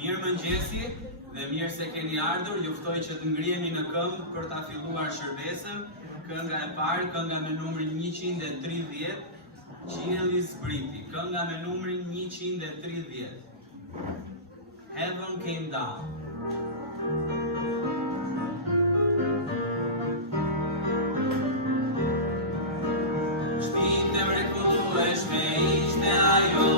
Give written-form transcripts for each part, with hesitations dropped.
Mirëmëngjesi dhe mirë se keni ardhur. Ju ftoj që të ngrihemi në këmbë për ta filluar shërbesën. Kënga e parë, kënga me numrin 130, Qielli zbriti. Kënga me numrin 130. Heaven Came Down. Shpite mrekullueshme ishte ajo,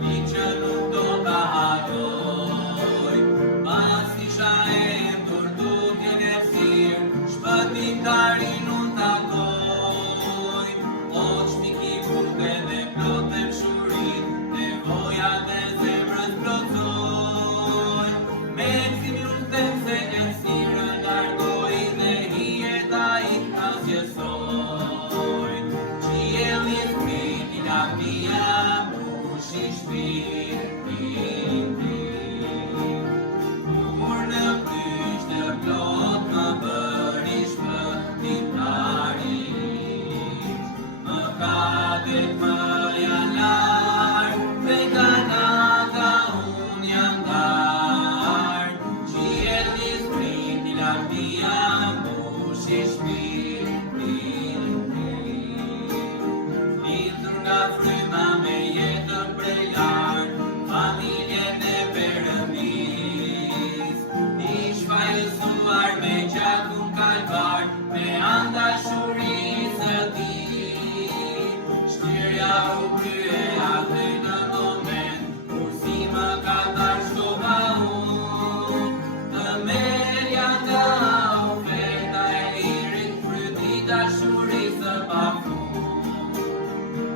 pikë që nuk do ta harroj. Pas isha erdhur duke errësirë, shpëtimtarin unë takoj. O çmiki buke dhe plot me mshurin, nevojat e zemrës plotoj. Me ekzimi unë them se errësirën largoj dhe hijeta i asgjësoj. Qielli zbriti lavdia mbushi shpirtin tim. Kur në prysh të plot më bëri shpëtimtarit. Mëkatet më janë larg, dhe nga nata unë jam larg. Qielli zbriti lavdia mbushi shpirtin tim. Lidhur nga fryma me jetën prej larg, familjen e Perëndis. Ish fajësuar me gjakun kalvar, me andashurisë së tij. Shtrirja u krye aty në moment, kur si mëkatar shtova unë. Të merja nga oferta e lirit, fryti i dashurisë së pafund.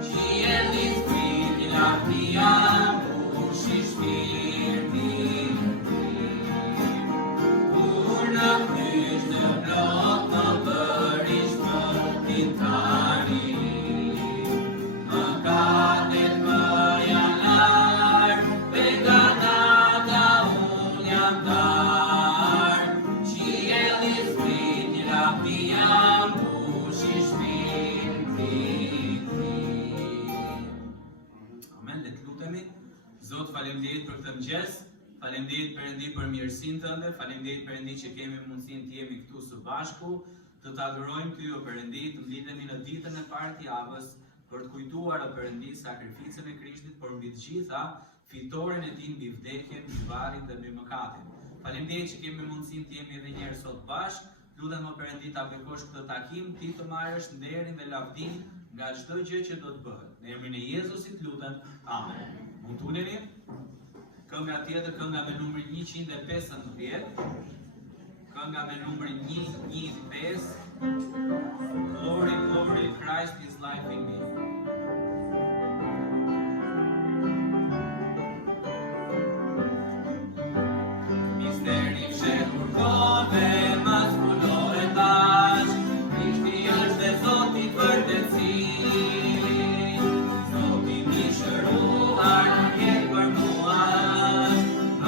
Qielli zbriti lavdia mbushi shpirtin tim. Kur në prysh të plot më bëri shpëtimtarit. Mëkatet më janë larg, dhe nga nata unë jam larg. Qielli zbriti lavdia mbushi shpirtin tim. Amen, le të lutemi. Zot, faleminderit për këtë mëngjes. Faleminderit Perëndi për mirësinë tënde. Faleminderit Perëndi që kemi mundësinë të jemi këtu së bashku, të ta adhurojmë ty o Perëndi, të mblidhemi në ditën e parë të javës për të kujtuar o Perëndi sakrificën e Krishtit, por mbi të gjitha fitoren e tij mbi vdekjen, mbi varrin dhe mbi mëkatin. Faleminderit që kemi mundësinë të jemi edhe një herë sot bashkë. Lutem o Perëndi ta bekosh këtë takim, ti të marrësh nderin dhe lavdinë nga çdo gjë që do të bëhet. Në emrin e Jezusit lutem. Amen. Mund të uleni? Kënga tjetër, kënga me numrin 115. Kënga me numrin 115. Glory, glory, Christ is life in me. Misteri fshehur kove, ma zbulohet tash. Krishti është dhe Zoti i vërtetësisë. Zoti i shëruar jetë për mua,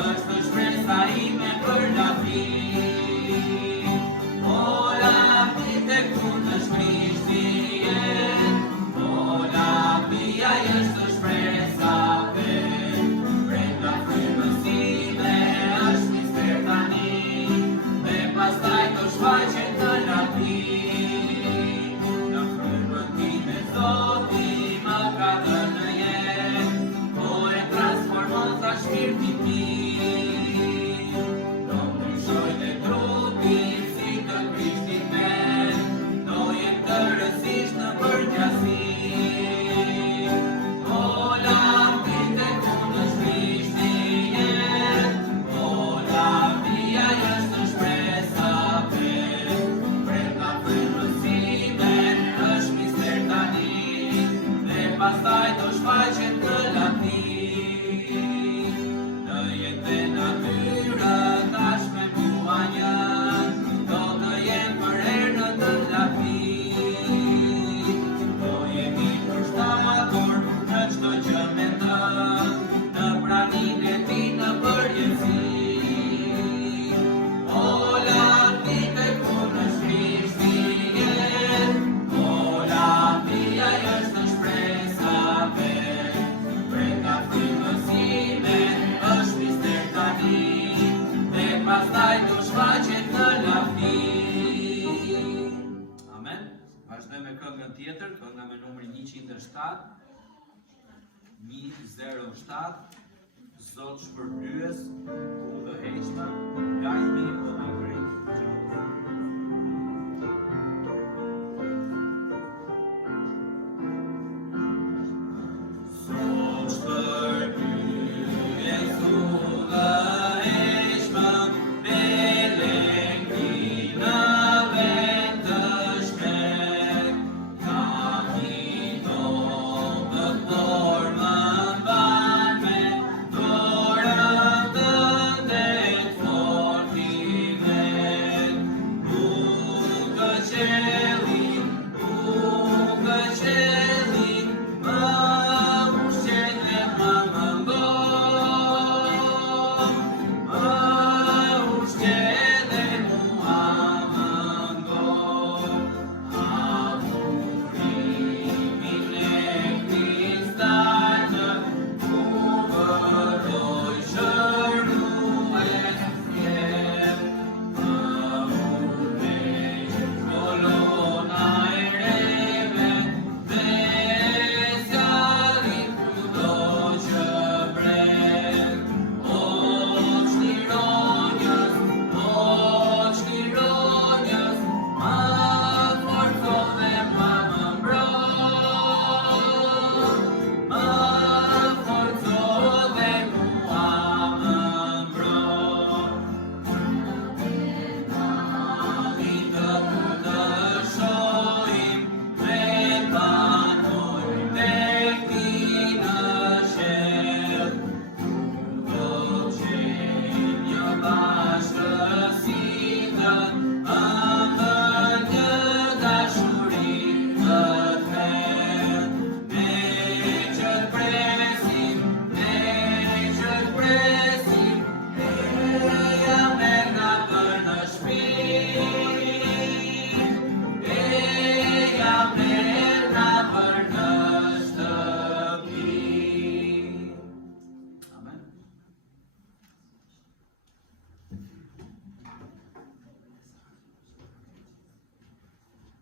është shpresa ime për lavdi. O lavdi tek unë është Krishti jetë, o Vazhdojmë me këngën tjetër, kënga me numrin 107. 107. Zot shpërblyes, udhëheqëta, guide me on my great journey. Zot shpërblyes,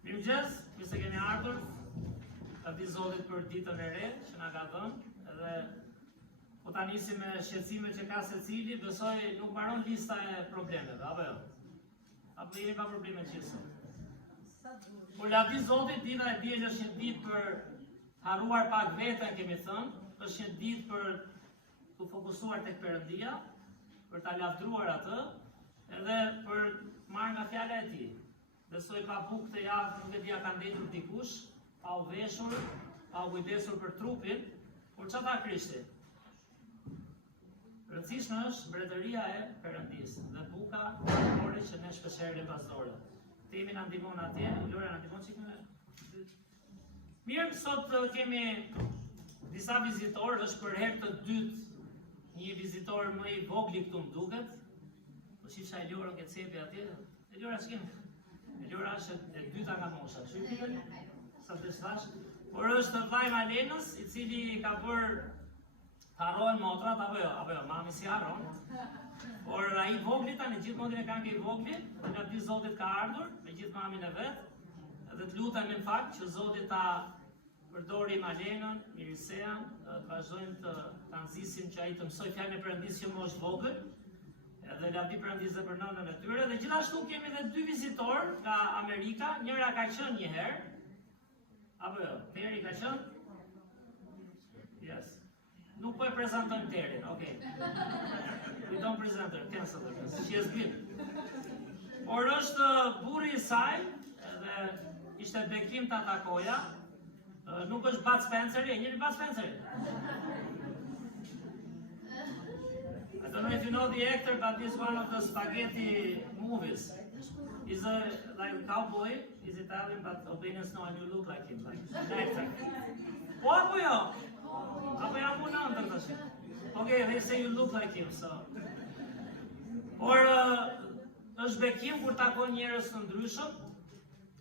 Mirëmëngjes, mirë se keni ardhur. Lavdi Zotit për ditën e re që na ka dhënë, edhe po ta nisim me shqetësimet që ka secili, besoj nuk mbaron lista e problemeve, apo jo? Apo jeni pa probleme gjithsesi? Por lavdi Zotit, dita e diel është një ditë për harruar pak veten, kemi thënë, është një ditë për të fokusuar tek Perëndia, për ta lavdruar atë, edhe për marrë nga fjala e tij. Besoj pa bukë të javë nuk e dia ka ndetur dikush, pa u veshur, pa u kujdesur për trupin, por çfarë tha Krishti? Rëndësishme është mbretëria e Perëndisë dhe buka ore që ne shpeshherë pas dore. Temi na ndihmon atje, Lora na ndihmon çikën. Mirë, sot kemi disa vizitorë, është për herë të dytë një vizitor më i vogël këtu më duket. Po shisha e Lora që cepi atje. E Lora ç'kem? Lora është e dyta nga mosha, sa të thash, por është vllai Malenës, i cili ka bërë harrohen motrat apo jo, mami si harron. Por ai i vogli tani gjithmonë ne kanë i vogli, nga di Zotit ka ardhur me gjithë mamin e vet. Dhe të lutem në fakt që Zoti ta përdori Malenën, Mirisean, të vazhdojmë të nxisim që ai të mësoj fjalën e Perëndisë që më është vogël. Dhe lavdi Perëndisë për nënën e tyre, dhe gjithashtu kemi edhe dy vizitorë nga Amerika, njëra ka qenë një herë, apo jo, Teri ka qenë? Yes. Nuk po e prezantojmë Terin, okay. We don't present her, cancel her, she has been. Por është burri i saj, edhe ishte bekim të atakoja, nuk është Bud Spencer, e njëri Bud Spencer. I don't know if you know the actor, but this is one of the spaghetti movies. He's like a cowboy, he's Italian, but Albanians know and you look like him, like an actor. Po apo jo? Apo jam unë ndër tash? Okay, they say you look like him, so. Por është bekim kur takon njerëz të ndryshëm,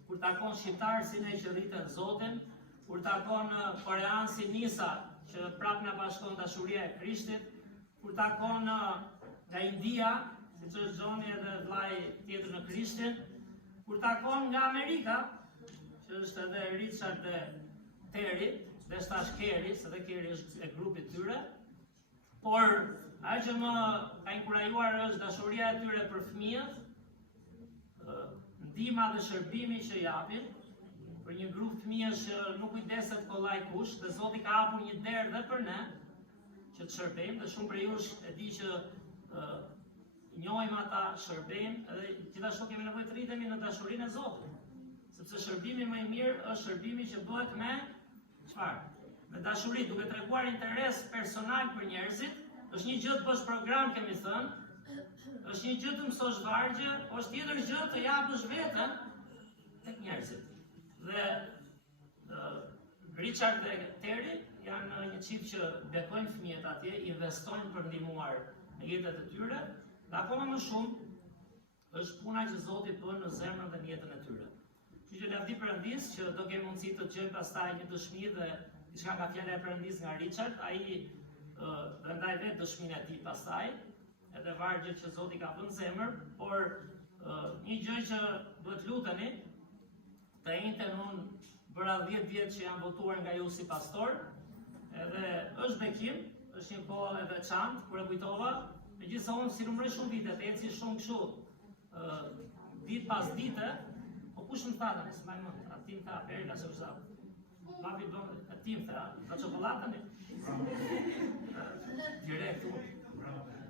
kur takon shqiptar si ne që rriten Zotin, kur takon korean si Nisa që prap na bashkon dashuria e Krishtit, kur takon nga India, siç është Xhoni edhe vllai tjetër në Krishtin, kur takon nga Amerika, që është edhe Richard dhe Teri, dhe shtash Keri, se dhe Keri është e grupit tyre, por ajo që më ka inkurajuar është dashuria e tyre për fëmijët, ndihma dhe shërbimi që japin për një grup fëmijësh që nuk kujdeset kollaj kush, dhe Zoti ka hapur një derë dhe për ne që të shërbejmë, dhe shumë për jush e di që njohim ata, shërbejmë, edhe gjithashtu kemi nevojë të rritemi në dashurinë e Zotit. Sepse shërbimi më i mirë është shërbimi që bëhet me çfarë? Me dashuri, duke treguar interes personal për njerëzit. Është një gjë të bësh program, kemi thënë, është një gjë të mësosh vargje, është tjetër gjë të japësh veten tek njerëzit. Dhe Richard dhe Teri janë një çift që bekojnë fëmijët atje, investojnë për ndihmuar në jetët e tyre, dhe akoma më shumë është puna që Zoti bën në zemrën dhe në jetën e tyre. Kështu që lavdi Perëndis që do kemi mundësi të gjejmë pastaj një dëshmi dhe diçka nga fjala e Perëndis nga Richard, ai dhe ndaj vetë dëshminë e tij pastaj, edhe vargjet që Zoti ka vënë në zemër, por një gjë që duhet luteni, të njëjtën unë bëra 10 vjet që jam votuar nga ju si pastor, edhe është bekim, është një kohë e veçantë kur e kujtova, megjithëse unë si numëroj shumë vite, të eci shumë kështu, ditë pas dite, po kush më tha tani, s'maj mund, atim tha Perla se është babi bën, atim tha, ka çokoladën direkt unë.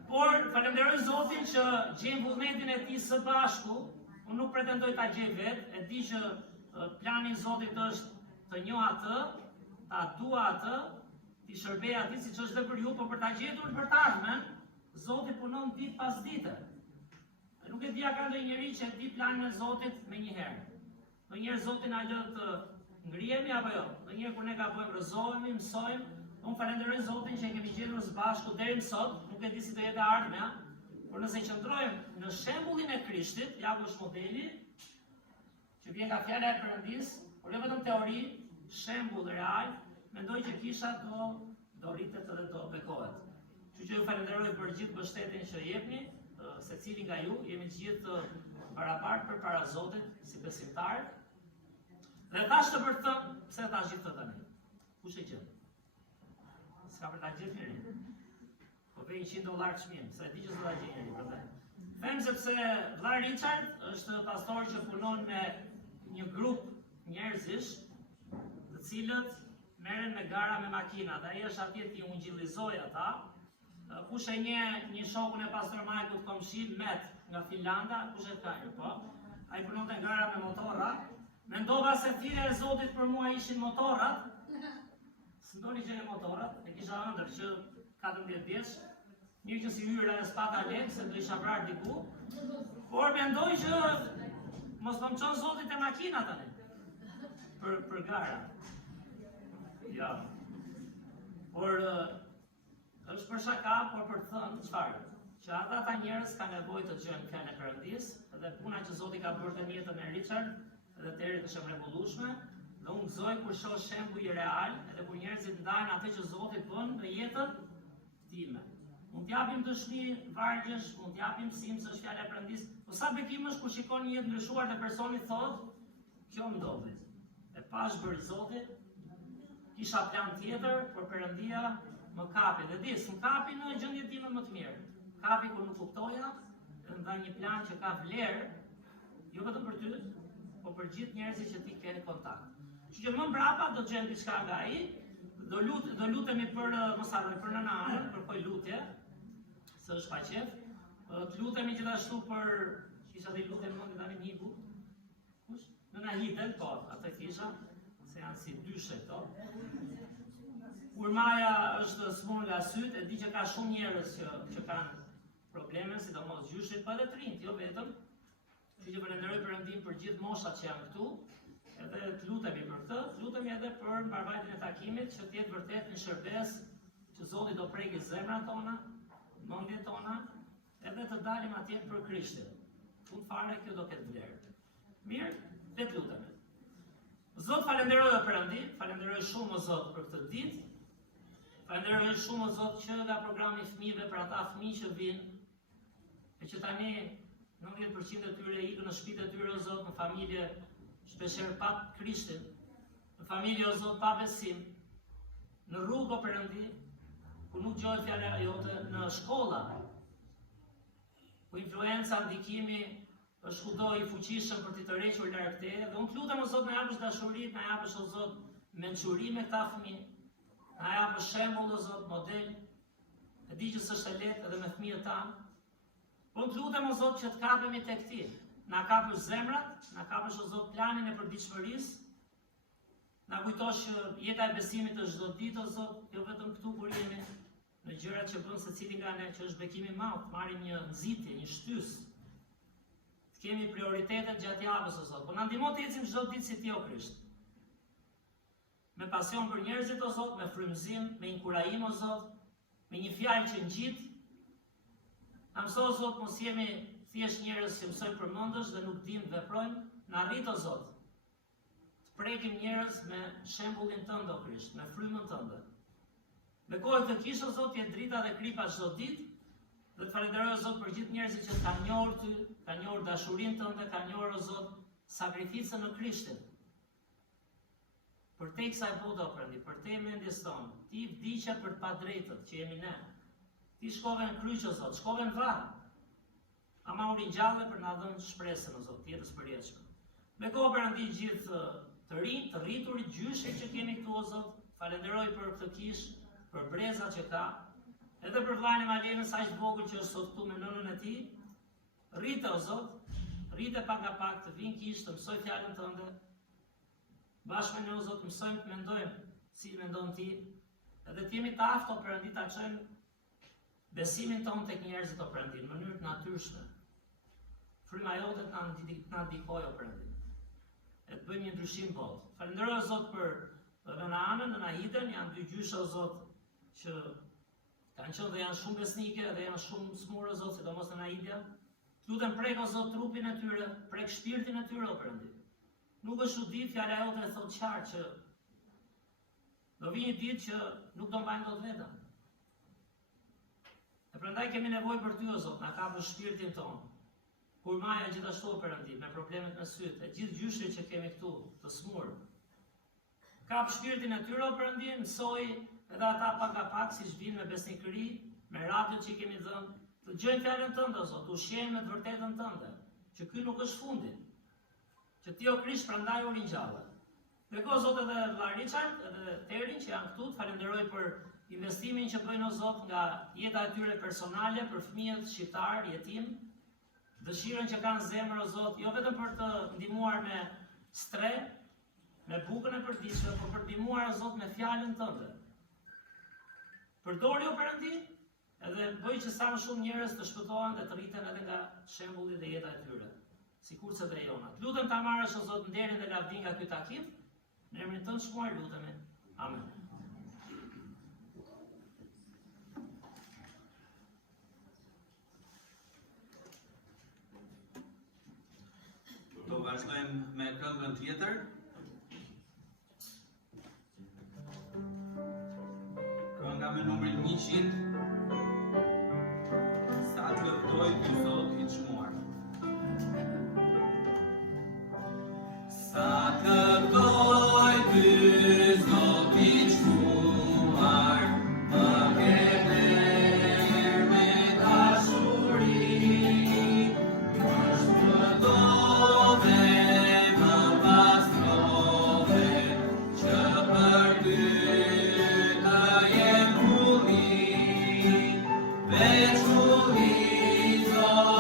Por falenderoj Zotin që gjejmë vullnetin e tij së bashku. Unë nuk pretendoj ta gjej vetë, e di që plani i Zotit është të njoh atë, ta dua atë, të shërbej atij siç është dhe për ju, por për ta gjetur për të ardhmen, Zoti punon ditë pas dite. Nuk e di a ka ndonjë njeri që e di planin e Zotit me një herë. Ndonjëherë Zoti na lë të ngrihemi apo jo. Ndonjëherë kur ne gabojmë, rrezohemi, mësojmë. Unë falenderoj Zotin që e kemi gjetur së bashku deri më sot. Nuk e di si do jetë e ardhmja, por nëse qëndrojmë në shembullin e Krishtit, ja është modeli që vjen nga fjala e Perëndis, por jo vetëm teori, shembull real, mendoj që kisha do rritet edhe do bekohet. Kështu që ju falenderoj për gjithë mbështetjen që jepni, secili nga ju, jemi gjithë barabartë përpara Zotit si besimtar. Dhe tash të për të thënë, pse tash gjithë të tani? Kush e gjen? S'ka për ta gjetur njëri. Po vej $100 çmim, sa e di që s'do ta gjej njëri për të. Them sepse vlla Richard është pastor që punon me një grup njerëzish, të cilët merren me gara me makina, dhe ai është atje ti ungjillizoj ata. Kush e njeh një shokun e pastor Majkut Komshi Met nga Finlanda, kush e ka ju, po? Ai punonte gara me motorra. Mendova se thirrja e Zotit për mua ishin motorrat. S'ndoni që e motorrat, e kisha ëndër që 14 vjeç, një që si hyra e spata lek, se do isha vrarë diku, por mendoj që mos më çon Zoti te makina tani. Për gara. Ja. Por është për shaka, por për të thënë çfarë? Që ata njerëz kanë nevojë të gjejnë fjalën e Perëndis, dhe puna që Zoti ka bërë në jetën e Richard dhe Terit është e mrekullueshme, dhe unë gëzoj kur shoh shembuj real, edhe kur njerëzit ndajnë atë që Zoti bën në jetën time. Mund t'japim dëshmi vargjesh, mund t'japim mësim se është fjala e Perëndis, po sa bekim është kur shikon një jetë ndryshuar dhe personi thotë, kjo ndodhi. E pash bërë Zoti, kisha plan tjetër, por Perëndia më kapi, dhe dis, më kapi në gjendjen time më të mirë. Kapi kur nuk kuptoja, dhe nda një plan që ka vlerë, jo vetëm për ty, po për gjithë njerëzit që ti ke kontakt. Kështu që më mbrapa do të gjem diçka nga ai, do lutemi për mos harroj për nëna Anën, kërkoj lutje, se është pa qef. Të lutemi gjithashtu për kisha dhe lutem më tani Niku. Kush? Nëna Hiten, po, atë kisha, se janë si dyshe këto. Kur Maja është smur nga syt, e di që ka shumë njerëz që kanë probleme, sidomos gjyshit, po edhe të rinjt, jo vetëm. Kështu që falenderoj Perëndin për gjithë moshat që janë këtu, edhe të lutemi për këtë, të lutemi edhe për mbarvajtjen e takimit, që të jetë vërtet një shërbes që Zoti do prekë zemrat tona, mendjet tona, edhe të dalim atje për Krishtin. Fund fare kjo do ketë vlerë. Mirë, le të lutemi. Zot, falenderoj o Perëndi, falenderoj shumë o Zot për këtë ditë. Falenderoj shumë o Zot që nga programi i fëmijëve për ata fëmijë që vinë, e që tani 90% e tyre ikën në shtëpitë e tyre o Zot, në familje shpeshherë pa Krishtin, në familje o Zot pa besim, në rrugë o Perëndi, ku nuk gjohet fjala jote, në shkolla, ku influenca, ndikimi është kudo i fuqishëm për t'i tërhequr larg teje, dhe unë të lutem o Zot, na japësh dashuri, na japësh o Zot mençuri me këta fëmijë, na japësh shembull o Zot, model. E di që s'është e lehtë edhe me fëmijët tanë. Po të lutem o Zot që të kapemi tek Ti. Na kapësh zemrat, na kapësh o Zot planin e përditshmërisë. Na kujtosh që jeta e besimit është çdo ditë o Zot, jo vetëm këtu kur jemi, në gjërat që bën secili nga ne, që është bekimi i madh, marrim një nxitje, një shtys. Të kemi prioritetet gjatë javës o Zot. Po na ndihmo të ecim çdo ditë si Ti o Krisht. Me pasion për njerëzit o Zot, me frymëzim, me inkurajim o Zot, me një fjalë që ngjit. Na mëso o Zot, mos jemi thjesht njerëz që mësojnë përmendësh dhe nuk dimë të veprojmë, na rrit o Zot. Të prekim njerëz me shembullin Tënd o Krisht, me frymën Tënde. Me kohë të kish o Zot, jetë drita dhe kripa çdo ditë, dhe të falenderoj o Zot për gjithë njerëzit që kanë njohur Ty, kanë njohur dashurinë Tënde, kanë njohur o Zot sakrificën në Krishtin. Për te kësaj bote o Perëndi, për te mendjes tonë, Ti vdiqe për të padrejtët që jemi ne. Ti shkove në kryq o Zot, shkove në varr. Ama u ringjalle për na dhënë shpresën o Zot, jetës përjetshme. Me kohë Perëndi gjithë të rinj, të rriturit, gjyshe që kemi këtu o Zot, falenderoj për këtë kish, për brezat që ka, edhe për vllajën e Malenës aq të vogël që është sot këtu me nënën e tij. Rrite o Zot, rrite pak nga pak të vinë kish, të mësoj fjalën Tënde. Bashkë me ne o Zot, mësojmë të mendojmë si mendon Ti, edhe të jemi të aftë o Perëndi ta çojmë besimin tonë tek njerëzit o Perëndi në mënyrë të natyrshme. Fryma jote të na ndihmoj o Perëndi. E të bëjmë një ndryshim botë. Falenderoj o Zot për nëna Anën, nëna Hiden, janë dy gjyshe o Zot që kanë qenë dhe janë shumë besnike dhe janë shumë smurë o Zot, sidomos nëna Hidja. Lutem prek o Zot trupin e tyre, prek shpirtin e tyre o Perëndi. Nuk është u di, fjala jote e thot qartë që do vi një ditë që nuk do mbajnë dot vetëm. E prandaj kemi nevojë për Ty o Zot, na kapësh shpirtin ton. Kur Maja gjithashtu o Perëndi, me problemet me sytë, e gjithë gjyshrit që kemi këtu, të smurë. Kap shpirtin e tyre o Perëndi, mësoj edhe ata pak nga pak, siç vinë me besnikëri, me radio që kemi dhënë, të gjejnë fjalën Tënde o Zot, ushqejnë me të vërtetën Tënde, që ky nuk është fundi. Që Ti o Krisht prandaj u ringjalle. Dhe ko Zot edhe vlla Richard, edhe Terin që janë këtu, të falenderoj për investimin që bëjnë o Zot nga jeta e tyre personale për fëmijët shqiptar, jetim, dëshirën që kanë zemër o Zot, jo vetëm për të ndihmuar me stre, me bukën e përditshme, por për të ndihmuar o Zot me fjalën Tënde. Përdori o Perëndi, edhe bëj që sa më shumë njerëz të shpëtohen dhe të rriten edhe nga shembulli dhe jeta e tyre. Sikurse dhe jona. Lutem ta marrësh o Zot nderin dhe lavdin nga ky takim, në emrin Tënd shmuar lutemi. Amen. Do vazhdojmë me këngën tjetër. Kënga me numrin 100. Sa të lëftoj ky Zot i çmuar. Sa të lëftoj ky Zot i çmuar, më ke bler me dashuri, më shpëtove, më pastrove, që për Ty të jem ulli, veç ulli Zot.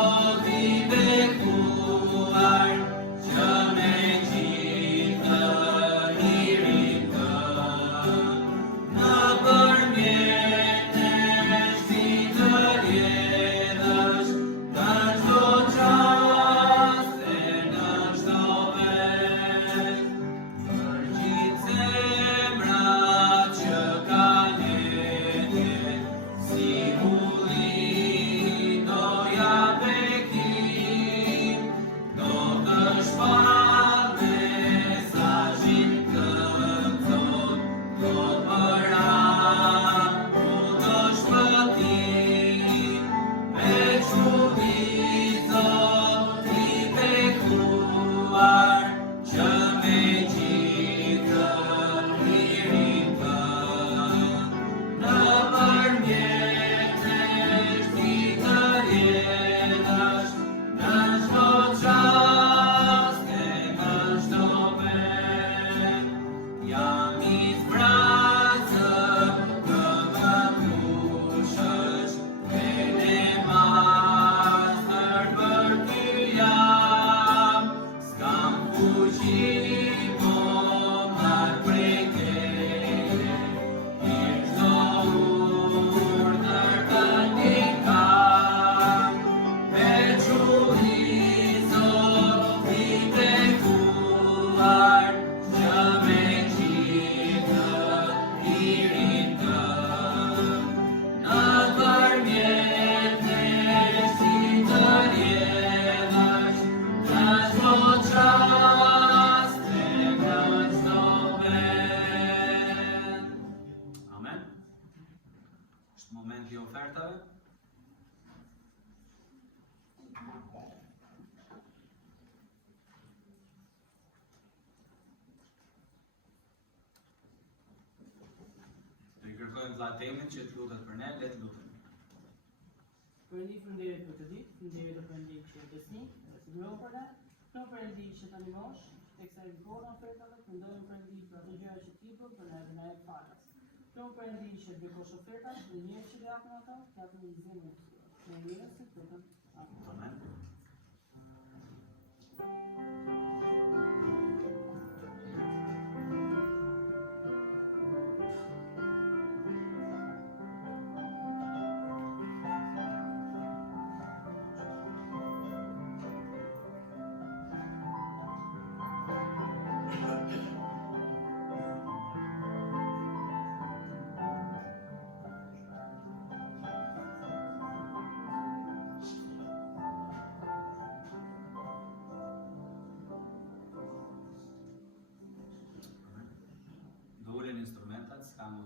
Është momenti I ofertave. Do I kërkojmë vlla Temin që të lutet për ne, le të lutem. Perëndi, faleminderit për këtë ditë, faleminderit Perëndi që e besni, dhe të ngroh për ne. Këto Perëndi që tani mosh, teksa I bërë ofertave, këndojmë Perëndi për ato gjëra që ti bën për ne dhe na jep falas. Këto Perëndi që blekosh ofertat dhe njerëz që japin ato, japin në zemrën. Ne mirë se tutën. Amen. Instrumentat s'ka më.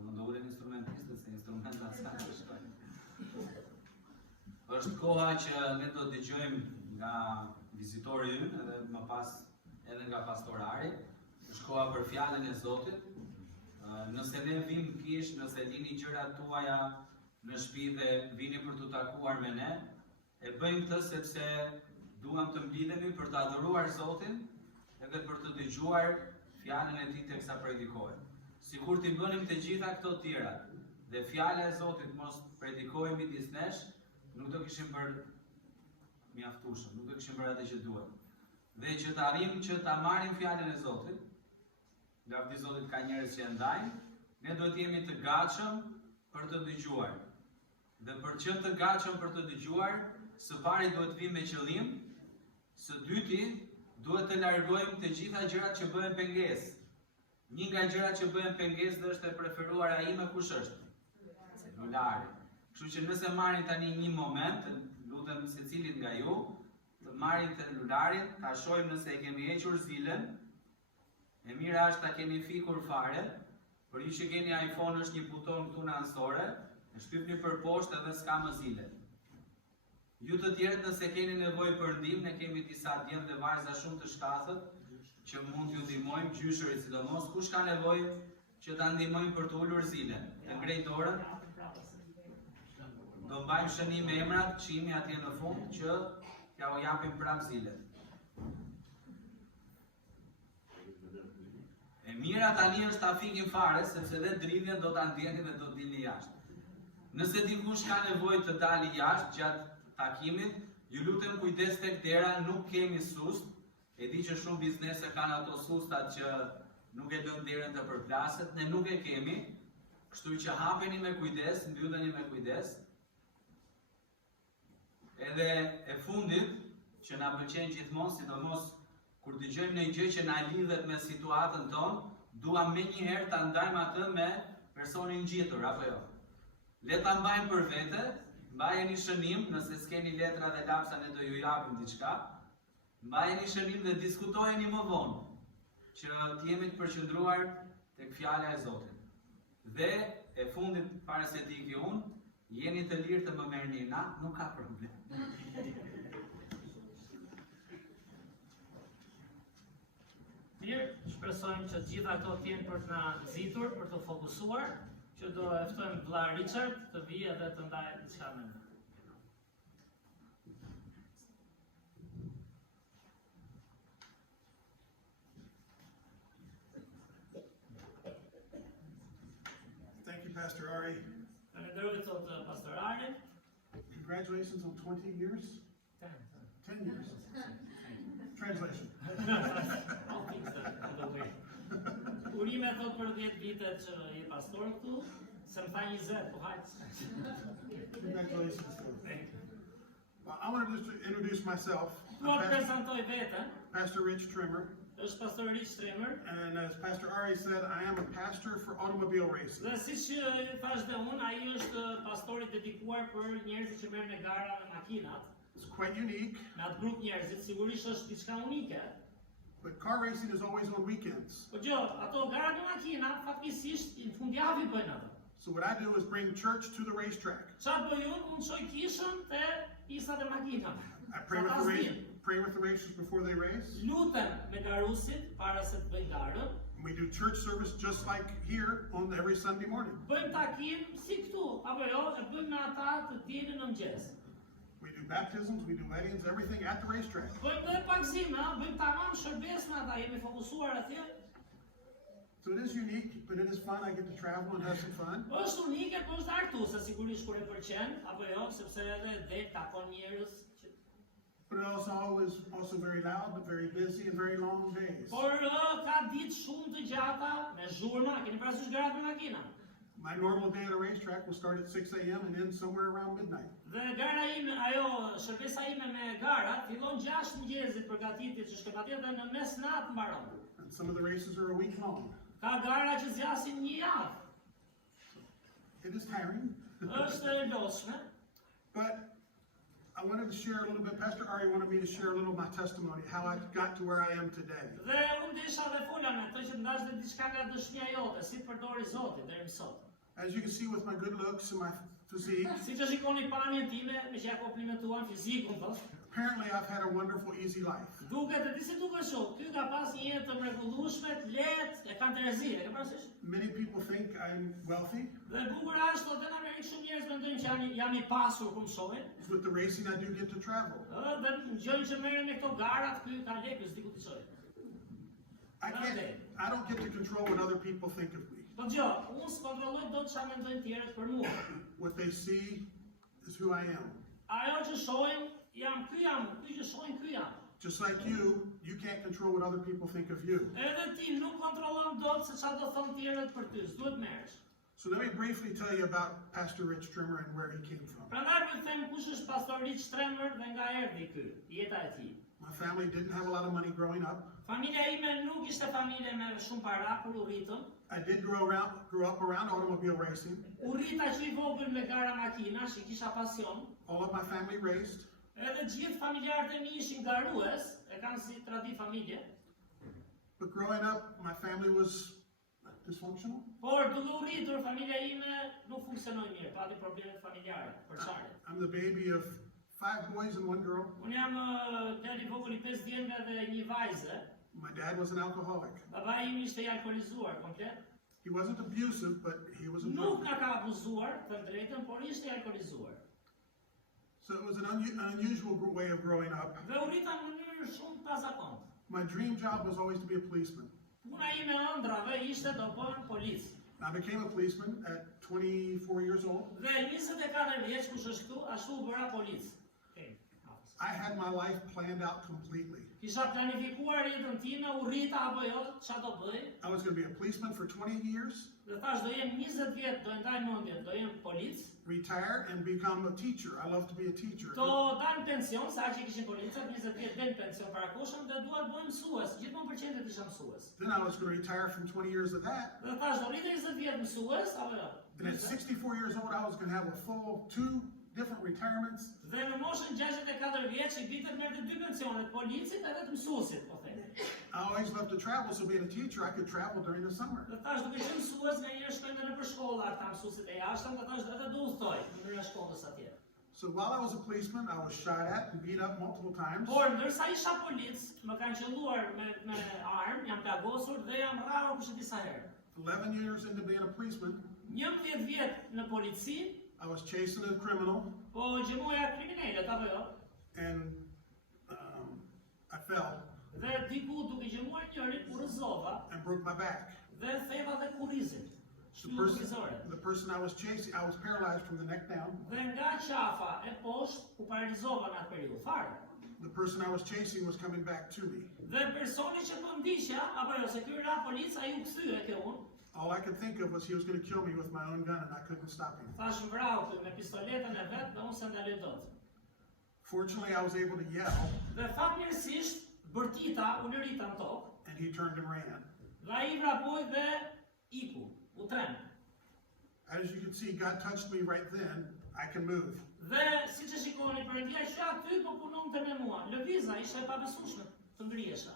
Unë do ulen instrumentistët se instrumentat s'ka më shkojnë. Është koha që ne do të dëgjojmë nga vizitori ynë edhe më pas edhe nga pastorari. Është koha për fjalën e Zotit. Nëse ne vim kish, nëse dini gjërat tuaja në shtëpi dhe vini për të takuar me ne, e bëjmë këtë sepse duam të mblidhemi për të adhuruar Zotin edhe për të dëgjuar fjalën e tij teksa predikohet. Sikur t'i bënim të gjitha këto tjera dhe fjala e Zotit mos predikohej midis nesh, nuk do kishim bërë mjaftueshëm, nuk do kishim bërë atë që duhet. Dhe që të arrijmë që ta marrim fjalën e Zotit, nga vdi Zotit ka njerëz që e ndajnë, ne duhet jemi të gatshëm për të dëgjuar. Dhe për që të gatshëm për të dëgjuar, së pari duhet vim me qëllim, së dyti duhet të largojmë të gjitha gjërat që bëhen pengesë. Një nga gjërat që bëhen pengesë dhe është e preferuara ime kush është? Celulari. Kështu që nëse marrin tani një moment, lutem secilit nga ju, të marrin celularin, ta shohim nëse e kemi hequr zilen. E mira është ta keni fikur fare, për ju që keni iPhone është një buton këtu në ansore, e shtypni për poshtë edhe s'ka më zile. Ju të tjerët nëse keni nevojë për ndihmë, ne kemi disa djemë dhe vajza shumë të shtathët që mund t'ju ndihmojmë, gjyshërit sidomos, kush ka nevojë që ta ndihmojmë për të ulur zilen. Të ngrej dorën. Do mbajmë shënim me emrat, çimi atje në fund që ja u japim prap zilet. E mira tani është ta fikim fare, sepse dhe dridhjen do ta ndjeni dhe do të dilni jashtë. Nëse dikush ka nevojë të dalë jashtë gjatë takimit, ju lutem kujdes tek dera, nuk kemi sust. E di që shumë biznese kanë ato sustat që nuk e lën derën të përplaset, ne nuk e kemi, kështu që hapeni me kujdes, mbylleni me kujdes. Edhe e fundit, që na pëlqen gjithmonë, sidomos kur dëgjojmë një gjë që na lidhet me situatën tonë, duam menjëherë ta ndajmë atë me personin ngjitur, apo jo? Le ta mbajmë për vete, mbajeni shënim, nëse s'keni letra dhe lapsa ne do ju japim diçka. Mbajeni shënim dhe diskutojeni më vonë, që të jemi të përqendruar tek fjala e Zotit. Dhe e fundit para se të iki unë, jeni të lirë të më merrni natë, nuk ka problem. Mirë, shpresojmë që gjitha këto të jenë për të na nxitur, për të fokusuar, që do e ftojmë vlla Richard të vijë edhe të ndajë diçka me ne. Thank you, Pastor Ari. Falenderoj thot pastor Ari. Congratulations on 20 years. 10 years. Translation. Urime thot për 10 vite që je pastor këtu, se më tha 20, po hajt. Congratulations. I want to just introduce myself. Dua të prezantoj veten. Pastor Rich Trimmer. Është pastor Rich Trimmer. And as Pastor Ari said, I am a pastor for automobile racing. Dhe siç thash dhe unë, ai është pastori dedikuar për njerëzit që merren me gara me makinat. It's quite unique. Me atë grup njerëzit sigurisht është diçka unike. But car racing is always on weekends. Po gjë, ato gara me makina fatkeqësisht në fundjavë bëjnë ato. So what I do is bring church to the racetrack. Çfarë bëj unë? Unë çoj kishën te pistat e makinave. I pray with the racers before they race. Lutem me garusit para se të bëjnë garën. We do church service just like here on every Sunday morning. Bëjmë takim si këtu, apo jo, e bëjmë me ata të dielën në mëngjes. We do baptisms, we do weddings, everything at the racetrack. Bëjmë edhe pagzime, bëjmë tamam shërbes me ata, jemi fokusuar atje. So it is unique, but it is fun. I get to travel and have some fun. Është unike, po është artuese sigurisht kur e përqen, apo jo, sepse edhe det takon njerëz. But it is also very loud, but very busy and very long days. Por ka ditë shumë të gjata me zhurma, keni parasysh garat me makina. My normal day at a racetrack will start at 6 a.m. and end somewhere around midnight. Dhe gara ime, ajo shërbesa ime me garat fillon 6 mëngjesit përgatitje që shkëpatjet dhe në mes natë mbaron. And some of the races are a week long. Ka gara që zjasin një javë. It is tiring. Është e lodhshme. But I wanted to share a little bit. Pastor Ari wanted me to share a little of my testimony, how I got to where I am today. Dhe unë desha dhe fola me të që ndash dhe diçka nga dëshmia jote, si të përdori Zoti deri më sot. As you can see with my good looks and my physique, Si që shikoni pamjen time, me që ja komplimentuan fizikun, thos. apparently I've had a wonderful, easy life. Duket e di si duket shumë, ky ka pas një jetë të mrekullueshme, të lehtë, e kanë Terezin, e ke parasysh? Many people think I'm wealthy. Dhe bukur ashtu, edhe në Amerikë shumë njerëz mendojnë që jam I pasur kur shohin. With the racing, I do get to travel. Dhe në gjënë që merren me këto garat, ky ka lekë, s'di ku të shohin. I don't get to control what other people think of me. Po gjë, unë s'kontrolloj dot çfarë mendojnë tjerët për mua. What they see is who I am. Ajo që shohin, ky që shohin, ky jam. Just like you can't control what other people think of you. Edhe ti nuk kontrollon dot se çfarë do thonë tjerët për ty, s'duhet merresh. So let me briefly tell you about Pastor Rich Trimmer and where he came from. Prandaj më them kush është pastor Rich Trimmer dhe nga erdhi ky, jeta e tij. My family didn't have a lot of money growing up. Familja ime nuk ishte familje me shumë para kur u rritëm. I did grow up around automobile racing. U rrita që I vogël me gara makinash, I kisha pasion. All of my family raced. Edhe gjithë familjarët e mi ishin garues, e kanë si tradi familje. But growing up, my family was dysfunctional. Por duke u rritur, familja ime nuk funksionoi mirë, pati probleme familjare, përçare. I'm the baby of 5 boys and 1 girl. Unë jam djali vogël I 5 djemve dhe një vajze. My dad was an alcoholic. Baba im ishte I alkoolizuar komplet. He wasn't abusive, but he was a Nuk drunk. na ka abuzuar, të drejtën, por ishte I alkoolizuar. So it was an unusual way of growing up. Dhe u rrita në mënyrë shumë të pazakontë. My dream job was always to be a policeman. Puna ime ëndrave ishte do bëhem polic. I became a policeman at 24 years old. Dhe 24 vjeç kush është këtu, ashtu u bëra polic. I had my life planned out completely. Kisha planifikuar jetën time, u rrita apo jo, çfarë do bëj? I was going to be a policeman for 20 years, Dhe thash do jem 20 vjet, do ndaj mendjen, do jem polic. retire, and become a teacher. I love to be a teacher. Do dal në pension, sa që kishin policat, 20 vjet del pension para koshëm dhe dua të bëj mësues. Gjithmonë pëlqente të isha mësues. Then I was going to retire from 20 years of that. Dhe thash do rritë 20 vjet mësues apo jo? And at 64 years old, I was going to have a full 2 different retirements. Dhe në moshën 64 vjeç I bitet merrte 2 pensionet, policit edhe të mësuesit, po them. I always loved to travel, so being a teacher, I could travel during the summer. Dhe thash duke qenë mësues nga njerëz shkojnë në për shkolla ata mësuesit e jashtëm, dhe thash edhe do udhtoj në mënyrë shkollës atje. So while I was a policeman, I was shot at and beat up multiple times. Por ndërsa isha polic, më kanë qelluar me armë, jam plagosur dhe jam rrahur kush e di sa herë. 11 years into being a policeman, 11 vjet në polici, I was chasing a criminal, po gjemoja kriminalët apo jo? and I fell Dhe diku duke gjemuar njërin u rrëzova and broke my back. dhe theva dhe kurrizin. The person I was chasing, I was paralyzed from the neck down. Dhe nga qafa e poshtë u paralizova në atë periudhë fare. The person I was chasing was coming back to me. Dhe personi që po ndiqja, apo jo se ky ra polic ai u kthye ke unë. All I could think of was he was going to kill me with my own gun, and I couldn't stop him. Thash vrau ty me pistoletën e vet dhe unë se ndaloj dot. Fortunately, I was able to yell, Dhe fatmirësisht bërtita u lërita në tokë. and he turned and ran. Dhe ai vrapoi dhe iku, u tren. As you can see, God touched me right then. I can move. Dhe siç e shikoni Perëndia që aty po punonte me mua. Lëviza ishte e pabesueshme, të ngrihesha.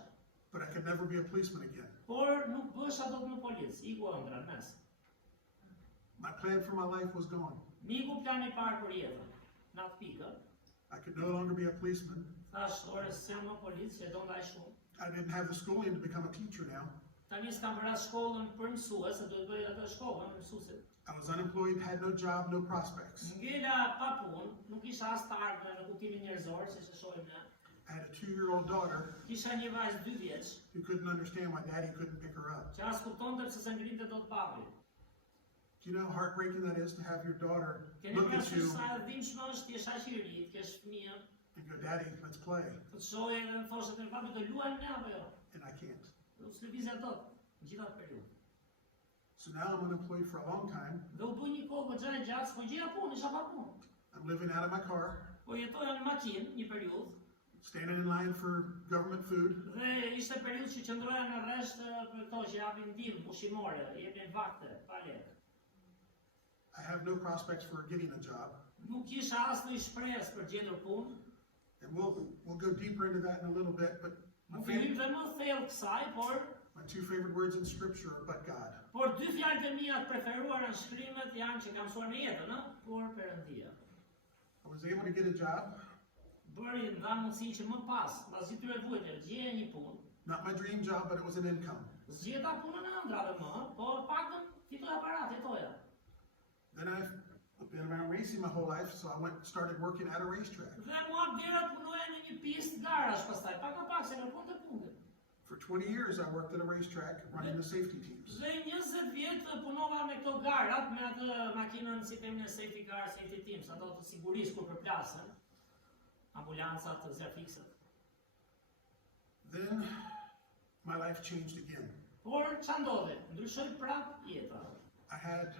but I could never be a policeman again. Por nuk bësha dot në policë, iku ëndra në mes. My plan for my life was gone. Miku plani I parë për jetën. Në atë pikë, I could no longer be a policeman. thash, ore s'jam më policë, që do ndaj shumë. I didn't have the schooling to become a teacher now. Tani s'kam vëras shkollën për mësues, se do të bëj atë shkollën mësuesit. I was unemployed, had no job, no prospects. Ngela pa punë, nuk isha as të ardhme në kuptimin njerëzor, se që shohim ne. I had a 2-year-old daughter Kisha një vajzë 2 vjeç, who couldn't understand why daddy couldn't pick her up. që as kuptonte pse se ngrinte dot babi. Do you know how heartbreaking that is to have your daughter Keni look at parasysh you sa e dhimbshme është ti jesh aq I ri, të kesh fëmijë, and go, Daddy, let's play, të shohë edhe të thoshte te babi do luajmë ne apo jo? and I can't. Do të lëvizja dot në gjithë atë periudhë. So now I'm unemployed for a long time. Dhe u bë një kohë goxha e gjatë, po gjeja punë, isha pa punë. I'm living out of my car, Po jetoja në makinë një periudhë, standing in line for government food. dhe ishte periudhë që qëndroja në rresht për to që japin ndihmë ushqimore, jepin vakte, pa lekë. I have no prospects for getting a job. Nuk kisha as një shpresë për gjetur punë. And we'll go deeper into that in a little bit, but Nuk fillim dhe më thellë kësaj, my 2 favorite words in scripture are but God. por dy fjalët e mia të preferuara në shkrimet janë që kam mësuar në jetën, por Perëndia. I was able to get a job, Bëri dha mundësinë që më pas, mbas këtyre vujteve, gjeja një punë. not my dream job, but it was an income. Zgjeta punën e ëndrave më, por paktën fitoja parat, jetoja. Then I've been around racing my whole life, so I started working at a racetrack. Dhe mua berat punoja në një pistë garash pastaj, pak se kërkonte punë. For 20 years, I worked at a racetrack running the safety teams. Dhe 20 vjet punova me këto garat, me atë makinën si themin e safety car, safety teams, ato të sigurisë kur përplasën, ambulancat, zjarfikset. Then my life changed again. Por ç'a ndodhi? Ndryshoi prap jeta. I had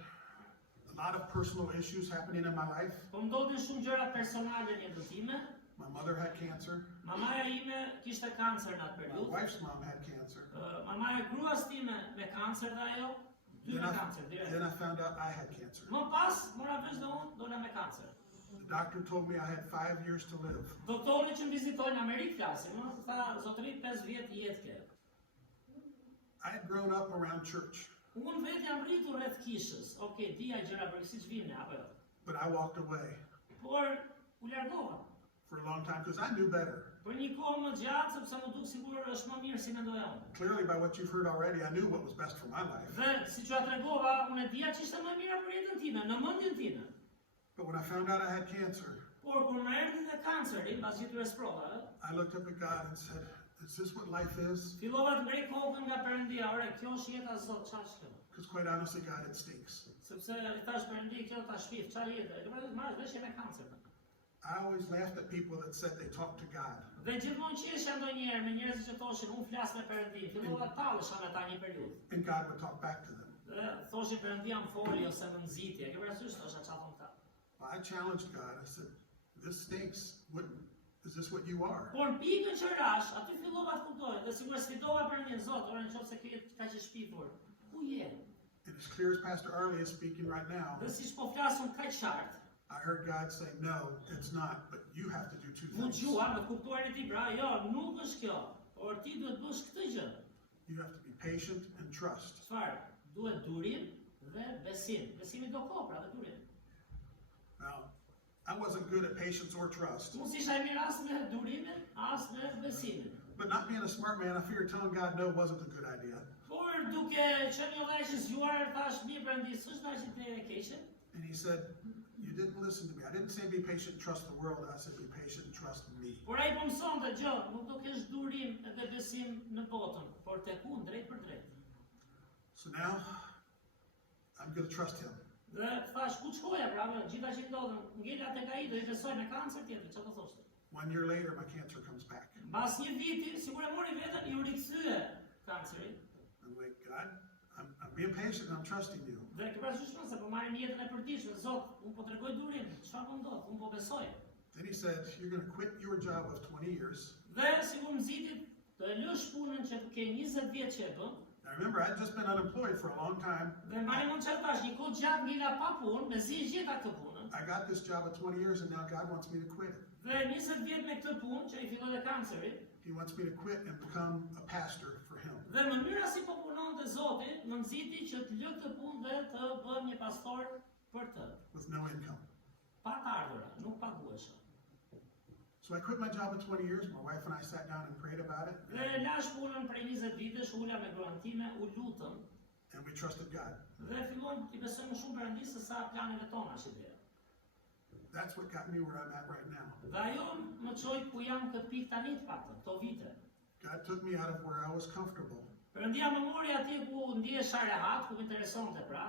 a lot of personal issues happening in my life. Po ndodhin shumë gjëra personale në jetën time. My mother had cancer. Mamaja ime kishte kancer në atë My periudhë. wife's mom had cancer. Mamaja e gruas time me kancer dhe ajo, dy Then me kancer then direkt. I found out I had cancer. Më pas, mora vesh dhe unë, dola me kancer. The doctor told me I had 5 years to live. Doktori që më vizitoi në Amerikë flasim, më tha, zotëri 5 vjet jetë ke. I had grown up around church, Unë vetë jam rritur rreth kishës. Okej, dija gjëra për siç vim ne apo jo. but I walked away Por u largova. for a long time because I knew better. Për një kohë më gjatë, sepse më duk sigur është më mirë si mendoja unë. Clearly, by what you've heard already, I knew what was best for my life. Dhe si që tregova, unë e dija që ishte më mira për jetën time, në mendjen time. But when I found out I had cancer, Por kur më erdhi dhe kanceri, pas gjithëre provave, I looked up at God and said, is this what life is? fillova të ngrej kokën nga Perëndia. Ore, kjo është jeta Zot, çfarë është kjo? Because quite honestly, God, it stinks. Sepse I thash Perëndi, kjo ta shpif, çfarë jetë? E këpër marrë veshje me kancer. I always laughed at people that said they talked to God. Dhe gjithmonë qeshja ndonjëherë me njerëz që thoshin, unë flas me Perëndin. Fillova të tallesha me ta një periudhë. And God would talk back to them. Dhe thoshin Perëndia më foli ose më nxiti. E ke parasysh thosha çfarë thon këta? Well, I challenged God. I said, this stinks. Is this what you are? Por në pikën që rash, aty fillova të kuptoj. Dhe sigurisht sfidova Perëndin, Zot, ore nëse kjo jetë kaq e shpifur. Ku je? And as clear as Pastor Arlie is speaking right now, Dhe siç po flasun kaq qartë, I heard God say, no, it's not, but you have to do 2 mu things. gjua me kuptuar e ti, pra, jo, nuk është kjo, por ti duhet bësh këtë gjë. You have to be patient and trust. Çfarë? Duhet durim dhe besim. Besimi do kohë, pra, dhe durim. Now, I wasn't good at patience or trust, Unë s'isha e mirë as me durimin, as me besimin. but not being a smart man, I figured telling God no wasn't a good idea. Por duke qenë një vllaj që zgjuar, thash, mirë Perëndi, s'është vllaj që të e keqe. And he said, you didn't listen to me. I didn't say be patient and trust the world. I said be patient and trust me. Por ai po mëson të gjë, nuk do kesh durim edhe besim në botën, por tek unë drejt për drejt. So now, I'm going to trust him. Dhe thash, ku shkoja, pra, gjitha që ndodhen, ngela tek ai do i besoj me kancer tjetër, çfarë do thoshte? 1 year later, my cancer comes back. Mbas një viti, sigur e mori veten, ju rikthye kanceri. I'm like, God, I'm being patient and I'm trusting you. Dhe ke parasysh se po marrim jetën e përditshme, Zot, unë po tregoj durim, çfarë po ndodh? Unë po besoj. Then he said, you're going to quit your job of 20 years. Dhe sigur mzitit të lësh punën që ke 20 vjet që e bën. Now remember, I'd just been unemployed for a long time. Dhe mbani mund çfarë tash, një kohë gjatë ngila pa punë, mezi e gjeta këtë punën. I got this job at 20 years and now God wants me to quit it. Dhe 20 vjet me këtë punë që i filloi dhe kanceri, He wants me to quit and become a pastor for him. Dhe mënyra si po punonte Zoti, më nxiti që të lë këtë punë dhe të bëhem një pastor për të. With no income. Pa të ardhura, nuk paguesha. So I quit my job at 20 years. My wife and I sat down and prayed about it. Dhe lash punën prej 20 vitesh, ula me gruan time, u lutëm And we trusted God. dhe fillon t'i besojmë shumë Perëndisë se sa planeve tona që ideja. That's what got me where I'm at right now. Dhe ajo më çoi ku jam këtë pikë tani të paktën, këto vite. God took me out of where I was comfortable Perëndia më mori atje ku ndihesha rehat, ku më interesonte pra,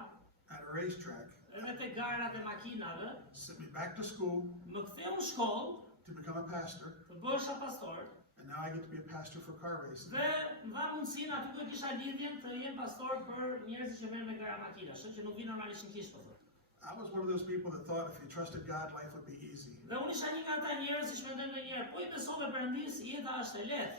at a racetrack, edhe te garat e makinave, sent me back to school më ktheu në shkollë, to become a pastor, të bëhesha pastor, and now I get to be a pastor for car racing. dhe më dha mundësinë aty ku kisha lidhjen të jem pastor për njerëzit që merren me gara makina, që nuk vi normalisht në kishë po thotë. I was one of those people that thought if you trusted God, life would be easy. Dhe unë isha një nga ata njerëz që mendojnë ndonjëherë, po I besove Perëndisë, jeta është e lehtë.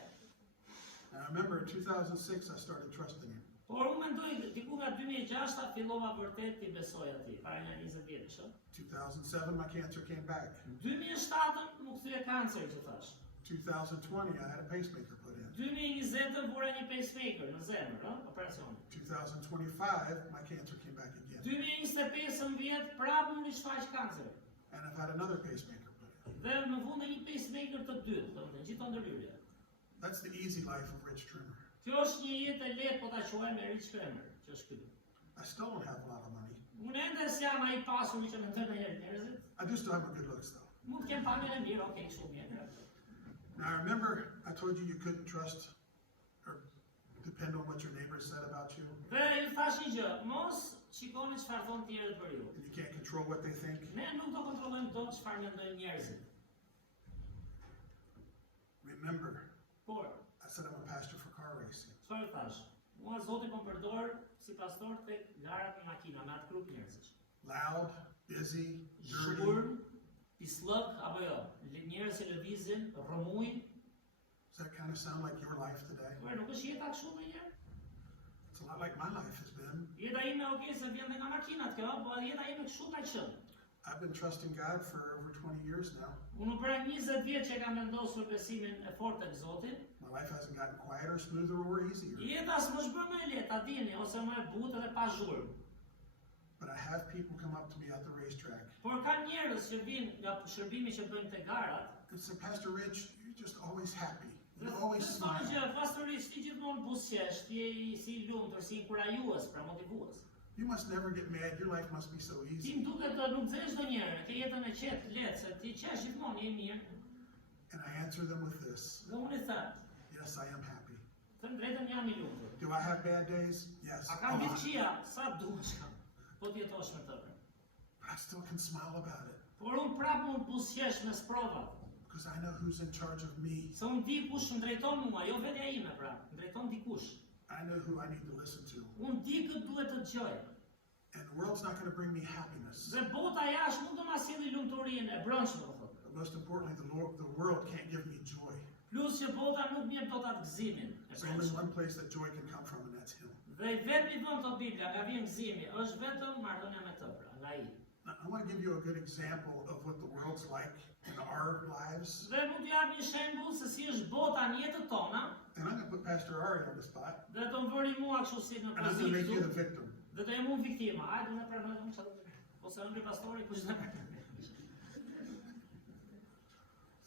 And I remember in 2006, I started trusting Him. Por unë mendoj diku nga 2006 fillova vërtet t'i besoj atij, para një 20 vjetësh, ë. 2007, my cancer came back. 2007 më kthye kanceri që thash. 2020, I had a pacemaker put in. 2020 vura një pacemaker në zemër, ë, operacion. 2025, my cancer came back again. 2025 vjet prapë më rishfaq kancer. And I've had another pacemaker put in. Dhe më vunde një pacemaker të dytë, domethënë gjithë ndërhyrje. That's the easy life of Rich Trimmer. Kjo është një jetë e lehtë, po ta quajmë me Rich Trimmer, që është ky. I still don't have a lot of money. Unë ende s'jam ai pasuri që mendon ndonjëherë njerëzit. I do still have my good looks though. Mund të kem pamjen e mirë, okay, shumë mirë. Now I remember I told you couldn't trust or depend on what your neighbors said about you, Dhe ju thash një gjë, mos shikoni çfarë thonë tjerët për ju. and you can't control what they think. Ne nuk do kontrollojmë dot çfarë mendojnë njerëzit. Remember, Por, I said I'm a pastor for car racing. çfarë thash? Mua Zoti po më përdor si pastor tek garat me makina, me atë grup njerëzish. Loud, busy, dirty. Zhurm, pislëk apo jo? Njerëz që lëvizin, rrëmuj. Does that kind of sound like your life today? Por nuk është jeta kështu ndonjëherë? It's a lot like my life has been. Jeta ime okay se vjen nga makinat kjo, po jeta ime kështu ka qenë. I've been trusting God for over 20 years now. Unë për 20 vjet që kam vendosur besimin e fortë tek Zoti. My life hasn't gotten quieter, smoother, or easier. Jeta s'më bën më e lehtë, a dini, ose më e butë dhe pa zhurmë. But I have people come up to me at the racetrack Por ka njerëz që vinë nga shërbimi që bëjnë te garat, and say, Pastor Rich, you're just always happy. dhe You always thonë smile. që pastorisht ti gjithmonë buzëqesh, ti je si I lumtur, si inkurajues, pra motivues. You must never get mad. Your life must be so Ti easy. më duket të nuk zesh ndonjëherë, ke jetën e qetë, lehtë, se ti qesh gjithmonë, je mirë. And I answer them with this. Dhe unë I them, Yes, I am happy. të drejtën jam I lumtur. Do I have bad days? Yes. A kam a lot. vjetëqia, sa duhesh kam, po të jetosh me të. But I still can smile about it Por unë prapë mund buzëqesh me sprova, because I know who's in charge of me. se unë di kush më drejton mua, jo vetja ime pra, më drejton dikush. I know who I need to listen to. Unë di këtë duhet të dëgjoj. And the world's not going to bring me happiness. Dhe bota jashtë nuk do ma sjellë lumturinë e brendshme, po thotë. But most importantly, the world can't give me joy. Plus që bota nuk më jep dot atë gëzimin e There's only brendshme. one place that joy can come from, and that's Him. Dhe vetëm vend të Bibla nga vjen gëzimi, është vetëm marrëdhënia me të, pra, nga Ai. Now, I want to give you a good example of what the world's like in our lives. Dhe mund t'ju jap një shembull se si është bota në jetën tona, And I'm going to put Pastor Ari on the spot. dhe të më vëri mua kështu si në And I'm going to make you the pozitë, victim. dhe të jem unë viktima. Hajde unë e pranoj unë çfarë. Ose ëndri pastori kush na.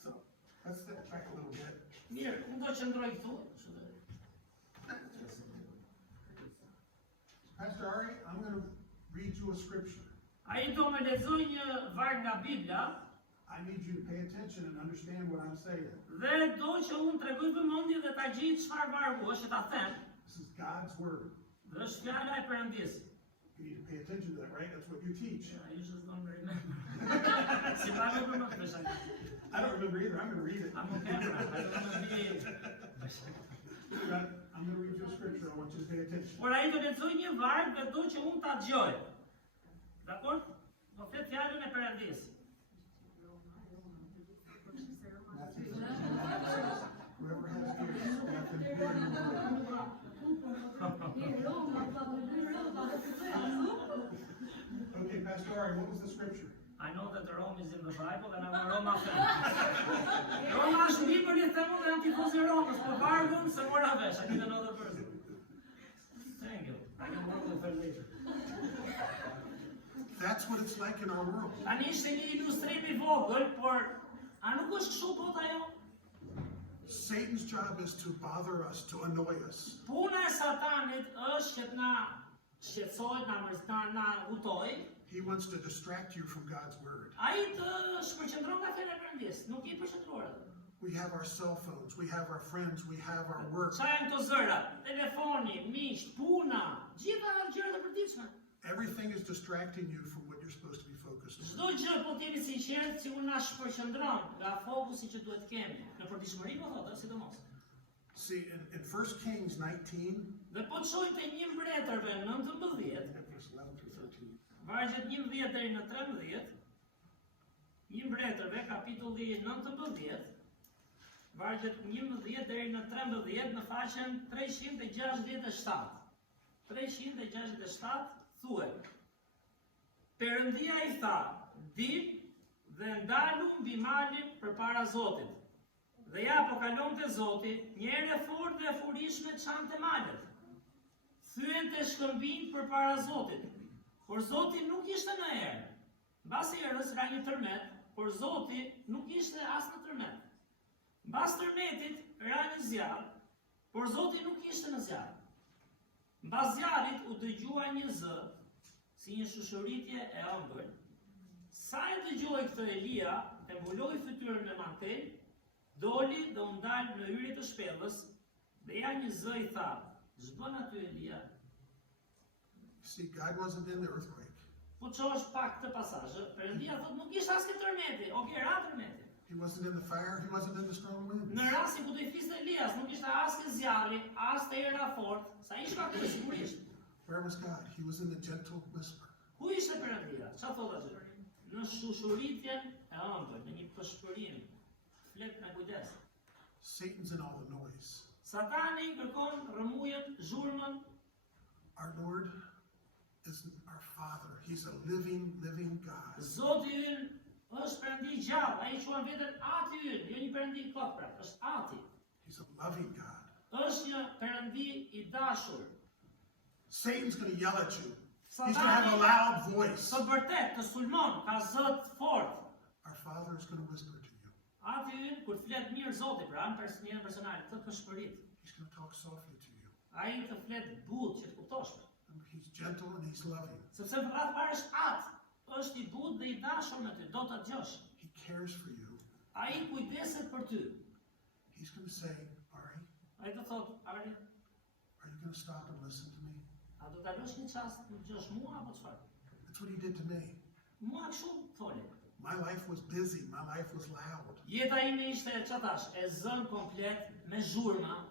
So let's step back a little bit. Mirë, unë do të qëndroj këtu. Pastor Ari, I'm going to read you a scripture. Ai do më lexoj një varg nga Bibla. I need you to pay attention and understand what I'm saying. Dhe do që unë tregoj vëmendje dhe ta gjej çfarë vargu është ta them. This is God's word. Dhe është fjala e Perëndisë. You need to pay attention to that, right? That's what you teach. I just don't remember. Si pago për më të I don't remember either. I'm going to read it. I'm on camera. I don't want to be... I'm going to read you a scripture. I want you to pay attention. Por ai do lexoj një varg dhe do që unë ta dëgjoj. Dakor? Do flet fjalën e Perëndisë. Matthew 13. Whoever has ears, let them hear your word. Okay, Pastor Ari, what was the scripture? I know that Rome is in the Bible and I'm a Roma fan. Roma është libër i themu dhe antifosi Romës, po vargun se mora vesh, I need another person. Thank you. I can work with her later. That's what it's like in our world. Tani ishte një ilustrim I vogël, por a nuk është kështu bota jo? Satan's job is to bother us, to annoy us. Puna e Satanit është që të na shqetësojë, na hutoj. He wants to distract you from God's word. Ai të shpërqendron nga fjala e Perëndisë, nuk I përqendruar atë. We have our cell phones, we have our friends, we have our work. Sa janë këto zëra? Telefoni, miq, puna, gjitha gjërat e përditshme. Everything is distracting you from what you're supposed to be focused on. Çdo gjë po t'jemi sinqert, si unë na shpërqendron nga fokusi që duhet kemi. Në përditshmëri po thotë, sidomos. See, in 1 Kings 19, Dhe po të shohim te 1 Mbretërve 19, verse 11 through 13. vargjet 11 deri në 13, 1 Mbretërve kapitulli 19, vargjet 11 deri në 13 në faqen 367. 367 thuhet: Perëndia I tha, dil dhe ndalu mbi malin përpara Zotit. Dhe ja po kalonte Zoti, një erë e fortë dhe e furishme çante malet. Thyente shkëmbinj përpara Zotit, por Zoti nuk ishte në erë. Mbas erës ka një tërmet, por Zoti nuk ishte as në tërmet. Mbas tërmetit ra një zjarr, por Zoti nuk ishte në zjarr. Mbas zjarrit u dëgjua një zë, si një shushuritje e ëmbël. Sa e dëgjoi këtë Elia, e mbuloi fytyrën me mantel, doli dhe u ndal në hyrje të shpellës, dhe ja një zë I tha: "Ç'bën aty Elia?" See, God wasn't in the earthquake. Po çosh pak këtë pasazh, Perëndia thotë nuk ishte as këtë tërmeti, ra tërmeti. He wasn't in the fire, he wasn't in the strong wind. Në rastin ku do I fliste Elias, nuk ishte as të zjarri, as të era fort, sa ishte aty sigurisht. Where was God? He was in the gentle whisper. Ku ishte Perëndia? Çfarë thotë aty? Në shushuritjen e ëmbël, në një pëshpërim. Flet me kujdes. Satan's in all the noise. Satani kërkon rëmujën, zhurmën. Our Lord is our Father. He's a living God. Zoti ynë është Perëndi gjallë, ai quan veten Ati ynë, jo një Perëndi kot pra, është Ati. He's a loving God. Është një Perëndi I dashur. Satan's going to yell at you. He's going to have a loud voice. Së vërtet të sulmon, ka zë të fort. Our Father is going to whisper to you. Ati ynë, kur flet mirë Zoti, pra në njërën personale, të pëshpërit. He's going to talk softly to you. Ai të flet butë që të kuptosh. He's gentle and he's loving. Sepse në radhë parë është Atë, është I butë dhe I dashur me ty, do ta dëgjosh. He cares for you. Ai kujdeset për ty. He's going to say, Ari, Ai të thotë, Ari, are you going to stop and listen to me? a do ta lësh një çast të dëgjosh mua apo çfarë? That's what he did to me. Mua kështu thoni. My life was busy. My life was loud. Jeta ime ishte çatash, e zën komplet me zhurma.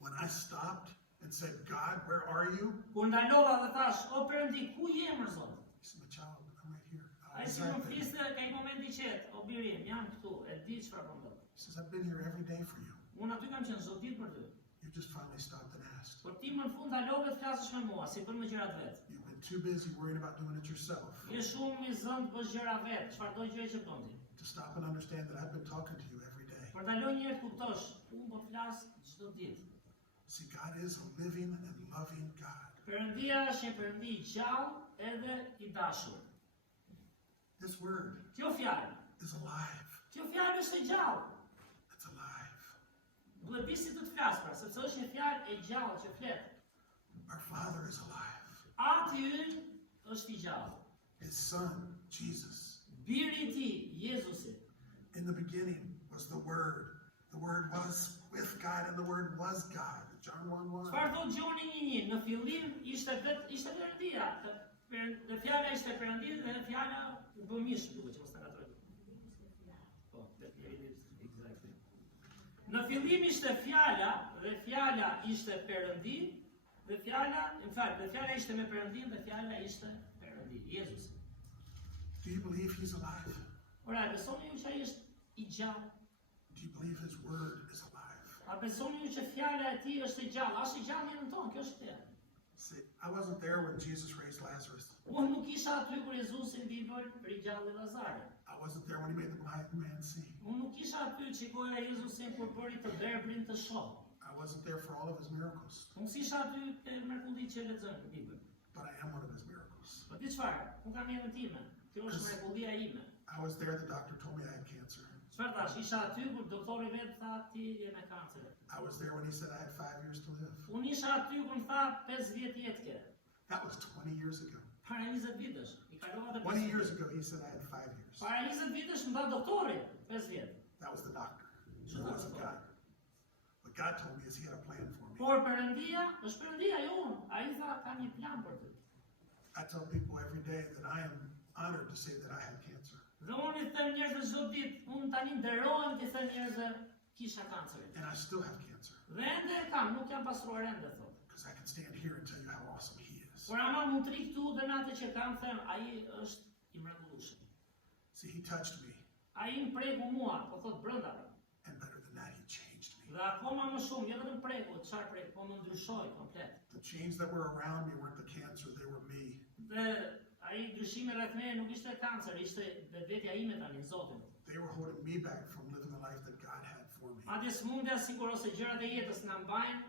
When I stopped and said, God, where are you? Kur ndalova dhe thash, o Perëndi, ku je më Zot? He said, my child, I'm right here. Ai si më fliste, ka I momenti qetë, o birim, jam këtu, e di çfarë po ndodh. He says, I've been here every day for you. Unë aty kam qenë çdo ditë për ty. You just finally stopped and asked. Por ti më në fund ndalove të flasësh me mua, si bën me gjërat vet. You've been too busy worrying about doing it yourself Je shumë I zënë të bësh gjëra vet, çfarëdo gjë që bën ti. to stop and understand that I've been talking to you every day. Por ndaloj një herë të kuptosh, unë po flas çdo ditë. See, God is a living and loving God. Perëndia është një Perëndi I gjallë edhe I dashur. This word Kjo fjalë, is alive. kjo fjalë është e gjallë. It's alive. Duhet di si të flas pra, sepse është një fjalë e gjallë që flet. Our Father is alive. Ati ynë është I gjallë. His Son, Jesus. Biri I tij, Jezusi. In the beginning was the Word. The Word was with God and the Word was God. John 1:1. Çfarë thot Gjoni 1:1? Në fillim ishte Perëndia. Dhe fjala ishte Perëndia dhe fjala u bë mish, duhet që mos ta gatroj. Po, exactly. Në fillim ishte fjala dhe fjala ishte Perëndi dhe fjala, në fakt, dhe fjala ishte me Perëndin dhe fjala ishte Perëndi, Jezusi. Do you believe He's alive? Ora, besoni ju që ai është I gjallë? Do you believe His Word is alive? A besoni ju që fjala e tij është e gjallë? Është e gjallë në tonë, kjo është e. See, I wasn't there when Jesus raised Lazarus. Unë nuk isha aty kur Jezusi në Bibël rigjalli Lazarin. I wasn't there when he made the blind man see. Unë nuk isha aty që shikoja Jezusin kur bëri të verbrin të shoh. I wasn't there for all of his miracles, Unë s'isha aty te mrekulli që lexojmë në Bibël. but I am one of his miracles. Po di çfarë? Unë kam jetën time. Kjo është mrekullia ime. I was there, the doctor told me I had cancer. Çfarë thash? Isha aty kur doktori vet tha ti je me kancer. I was there when he said I had 5 years to live. Unë isha aty kur më tha 5 vjet jetë ke. That was 20 years ago. Para 20 vitesh. I kalova të 20 years ago, he said I had 5 years. Para 20 vitesh më tha doktori 5 vjet. That was the doctor. It wasn't God. What God told me is he had a plan for me. Por Perëndia, është Perëndia jo unë. Ai tha ka një plan për ty. I tell people every day that I am honored to say that I had cancer. Dhe unë i them njerëzve çdo ditë, unë tani nderohem të them njerëzve kisha kancerin. And I still have cancer. Dhe ende e kam, nuk jam pastruar ende thot. Because I can stand here and tell you how awesome he is. Por ama mund të ri këtu dhe në atë që kam them, ai është i mrekullueshëm. See, he touched me. Ai më preku mua, po thot brenda. And better than that, he changed me. Dhe akoma më shumë, jo vetëm preku, çfarë preku, po më ndryshoi komplet. The chains that were around me weren't the cancer, they were me. Dhe ai ndryshimi rreth meje nuk ishte kancer, ishte vetvetja ime tani në Zotin. They were holding me back from living the life that God had for me. Madje smundja sikur ose gjërat e jetës na mbajnë,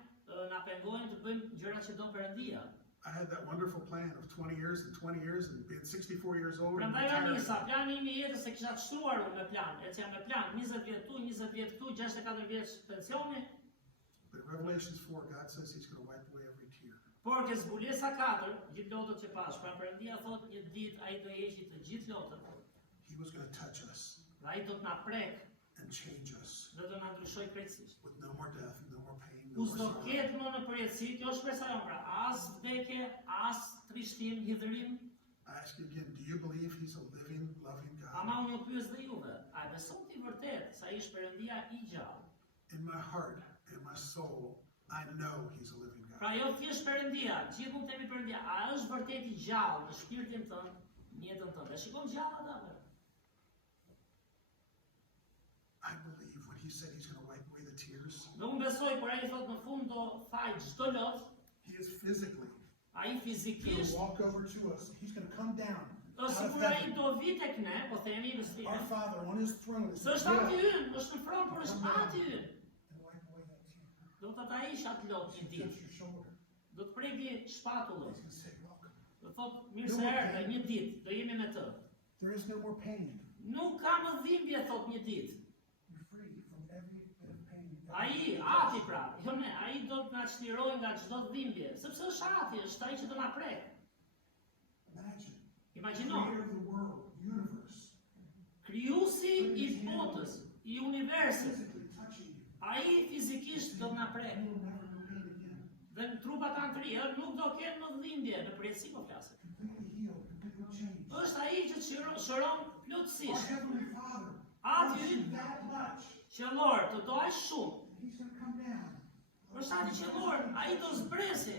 na pengojnë të bëjmë gjërat që do Perëndia. I had that wonderful plan of 20 years and 20 years and being 64 years old and Prandaj retiring. nisa, plani im i jetës e kisha të shtruar unë me plan, e që jam me plan, 20 vjet tu, 20 vjet këtu, 64 vjeç pensioni, But in Revelations 4, God says he's going to wipe away every tear. por ke zbulesa 4, gjithë lotët që pash, pra Perëndia thot një ditë ai do heqë të gjithë lotët, He was going to touch us dhe ai do të na prek and change us dhe do na ndryshoj krejtësisht. with no more death, no more pain, no Ku more s'do sorrow. ketë më në përjetësi, kjo është shpresa jonë, pra as vdekje, as trishtim, hidhërim, I ask you again, do you believe he's a living, loving God? ama unë ju pyes dhe juve, a e beson ti vërtet se ai është Perëndia i gjallë? In my heart and my soul, I know he's a living God. Pra jo thjesht Perëndia, gjithë mund të themi Perëndia, a është vërtet i gjallë në shpirtin tënd, në jetën tënde? Shikon gjallë atë. I believe when he said he's going to wipe away the tears, Dhe unë besoj kur ai thot në fund do faj çdo lot, he is physically ai going to fizikisht walk over to us. He's going to come down do out of sigur ai heaven. do vi tek ne, po themi Our vështirë. Father on his throne is Së going është aty to ynë, është në front, por është aty ynë. and wipe away that tear. Do të ta ish atë lot një He ditë. touch your shoulder. Do të preki shpatullën. He's going to say, welcome. Do thot mirë se erdhe një ditë, do jemi me të. There is no more pain. Nuk ka më dhimbje thot një ditë. You're free from every bit of pain. Ai, ati pra, jo ne, ai do të na çlirojë nga çdo dhimbje, sepse është ati, është ai që do na prek. Imagine. Imagjino, Creator of the world, universe, krijuesi i botës, i universit, physically touching you. ai fizikisht do të na prek. You will never know pain again. Dhe në trupat tanë të ria nuk do kenë më dhimbje, në përjetësi po flasim. Completely healed, completely changed. Është ai që shëron Our plotësisht. Heavenly Father Ati loves you ynë, that much. qellor, të do aq shumë. He's going to come down. Është ati qellor, ai do zbresi.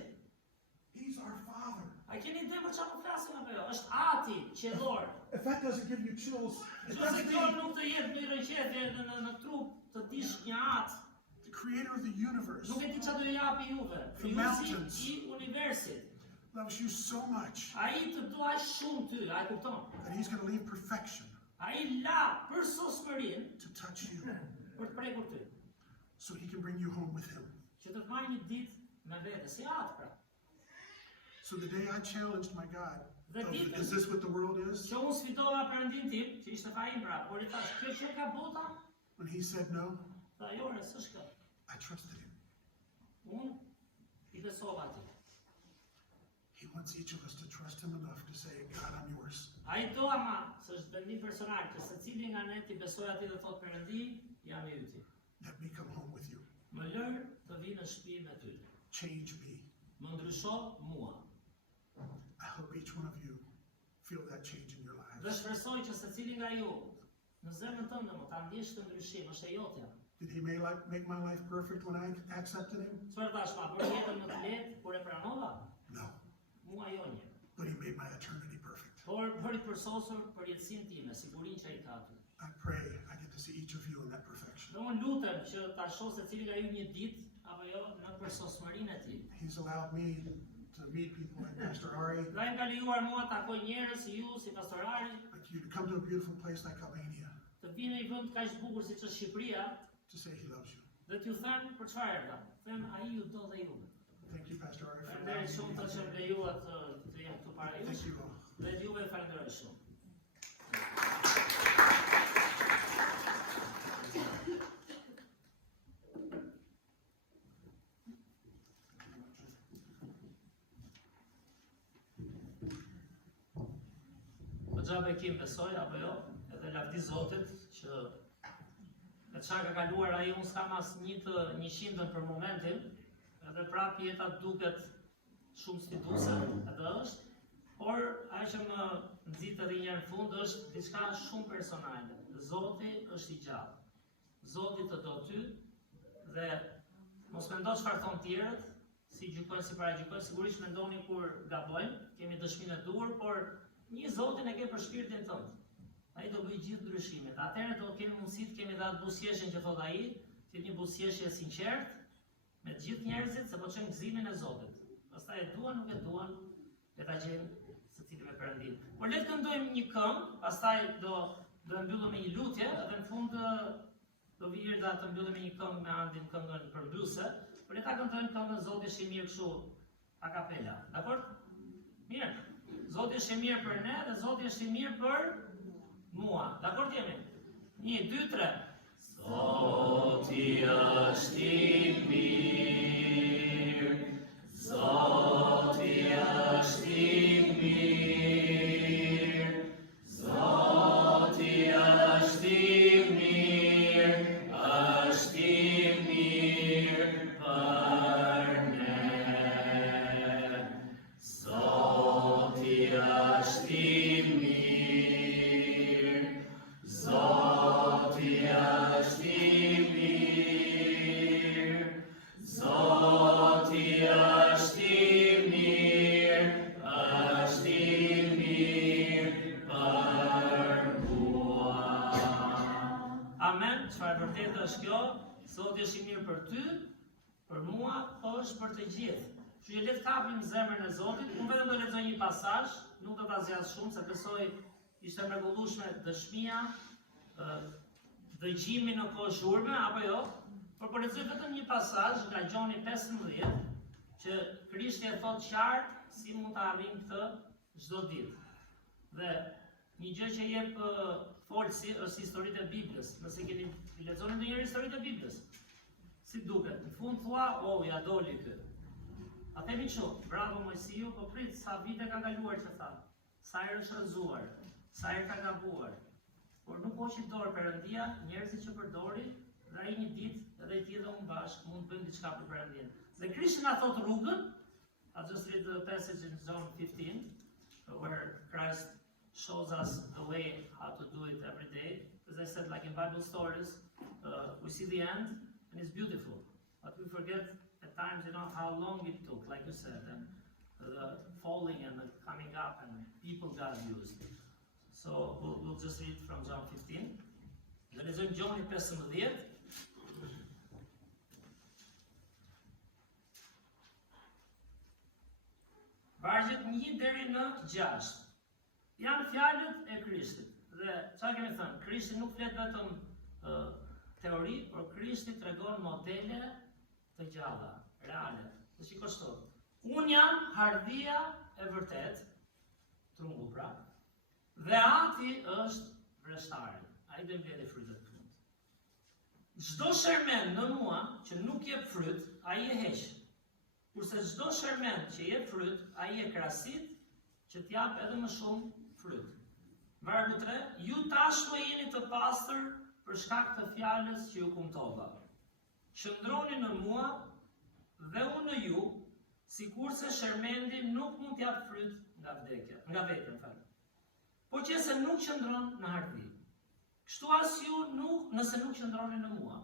He's our Father. A keni ide për çfarë po flasim apo jo? Është ati qellor. If that doesn't give you chills, it Nëse doesn't kjo mean nuk të jetë një rëqetje në trup, të dish një atë, the Creator of the universe nuk e di çfarë do ju japi juve. mountains. Krijuesi i universit. loves you so much Ai të do aq shumë ty, ai kupton. that He's going to leave perfection Ai la për sosmërinë to touch you për të prekur ty, so He can bring you home with Him. që të të marrë një ditë me vete, si atë pra. So the day I challenged my God, The deacon. is this what the world is? Që unë sfidova Perëndin tim, që ishte fajin pra, por i thash, kjo që ka bota, When He said no, tha jo, s'është kjo. I trusted Him. Unë i besova atij. He wants each of us to trust Him enough to say, God, I'm yours. Ai do ama, s'është vendim personal, që secili nga ne ti besoj atij dhe thot Perëndi, jam i yti. Let me come home with you. Më lër të vi në shtëpi me ty. Change me. Më ndrysho mua. I hope each one of you feel that change in your Dhe lives. shpresoj që secili nga ju në zemrën tënde më ta ndjesh të ndryshim, është e jotja. Did He make my life perfect when I accepted Him? Çfarë thash ma, bërë jetën më të lehtë kur e pranova? No. Mua jo një. But He made my eternity perfect. Por bëri përsosur për jetësinë time, sigurinë që ai ka aty. I pray I get to see each of you in that perfection. Dhe unë lutem që ta shoh secili nga ju një ditë apo jo në përsosmërinë e tij. He's allowed me to meet people like Pastor Ari, Dhe më ka lejuar mua të takoj njerëz si ju, si pastorari, like you, to come to a beautiful place like Albania të vinë në një vend kaq bukur siç është Shqipëria, to say he loves you. dhe t'ju them për çfarë erdha. Them ai ju do dhe juve. Thank you, Pastor Ari, for Falenderoj allowing shumë me të to që be më here. lejuat të jem këtu para jush. Thank you all. Dhe juve falenderoj shumë. Po xhabe kim besoj apo jo, edhe lavdi Zotit që me çfarë ka kaluar ai unë s'kam as 1/100 për momentin, edhe prap jeta duket shumë sfiduese, edhe është, por ajo që më nxit edhe një herë në fund është diçka shumë personale. Zoti është i gjallë. Zoti të do ty dhe mos mendo çfarë thon tjerët, si gjykojnë, si paragjykojnë, sigurisht mendoni kur gabojnë, kemi dëshminë e duhur, por një Zotin e ke për shpirtin tënd. Ai do bëj gjithë ndryshimet. Atëherë do kemi mundësi të kemi datë buzëqeshjen që thot ai, të jetë një buzëqeshje e sinqert me të gjithë njerëzit se po çojnë gëzimin e Zotit. Pastaj e duan, nuk e duan, le ta gjejnë secili me Perëndin. Por le të këndojmë një këngë, pastaj do mbyllim me një lutje, edhe në fund do vi erdha të mbyllim me një këngë me Andin, këngën përmbyllëse. Por le ta këndojmë këngën Zoti është i mirë kështu a kapela. Dakor? Mirë. Zoti është i mirë për ne dhe Zoti është i mirë për mua. Dakor jemi? 1, 2, 3. Zoti është i mirë. Zoti është i mirë. Zoti është i mirë. Është i mirë për ne. Zoti është i mirë. Zoti është i mirë. Zoti është i mirë. Është i mirë për mua. Amen. Çfarë vërtetë është kjo? Zoti është i mirë për ty, për mua, po është për të gjithë. Që le të kapim zemrën e Zotit. Unë vetëm do lexoj një pasazh, nuk do ta zgjas shumë, se besoj ishte mrekullueshme dëshmia, dëgjimi në kohë zhurme apo jo, por po lexoj vetëm një pasazh nga Gjoni 15, që Krishti e thot qartë si mund ta arrijmë këtë çdo ditë. Dhe një gjë që jep folsi është historitë e Biblës. Nëse keni lexuar ndonjëherë historitë e Biblës, si duket, në fund thua, oh, ja doli ky. A themi kështu, bravo Mojsiu, po prit, sa vite ka kaluar që tha, sa herë është rrëzuar, sa herë ka gabuar, por nuk hoqi dorë Perëndia, njerëzit që përdori, dhe ai një ditë edhe i tillë unë bashkë mund të bëjmë diçka për Perëndin. Dhe Krishti na thot rrugën, I'll just read the passage in John 15, where Christ shows us the way how to do it every day. As I said, like in Bible stories, we see the end, and it's beautiful, but we forget at times, how long it took, like you said, and the falling and the coming up, and people got abused. So we'll just read from John 15. Dhe lexojmë Gjoni 15. Vargjet 1 deri në 6. Janë fjalët e Krishtit. Dhe çfarë kemi thënë? Krishti nuk flet vetëm teori, por Krishti tregon modele të gjalla, reale. Dhe shiko shto. Unë jam hardhia e vërtet, trungu pra, dhe ati është vreshtari. Ai do mbledhë frytet të fund. Çdo shermen në mua që nuk jep fryt, ai e heq. Kurse çdo shermen që jep fryt, ai e krasit që t'jap edhe më shumë fryt. Vargu 3, ju tashmë jeni të pastër për shkak të fjalës që ju kumtova. Qëndroni në mua dhe unë në ju, sikurse shermendi nuk mund t'jap fryt nga vetja, po që se nuk qëndron në hardhi. Kështu as ju nëse nuk qëndroni në mua.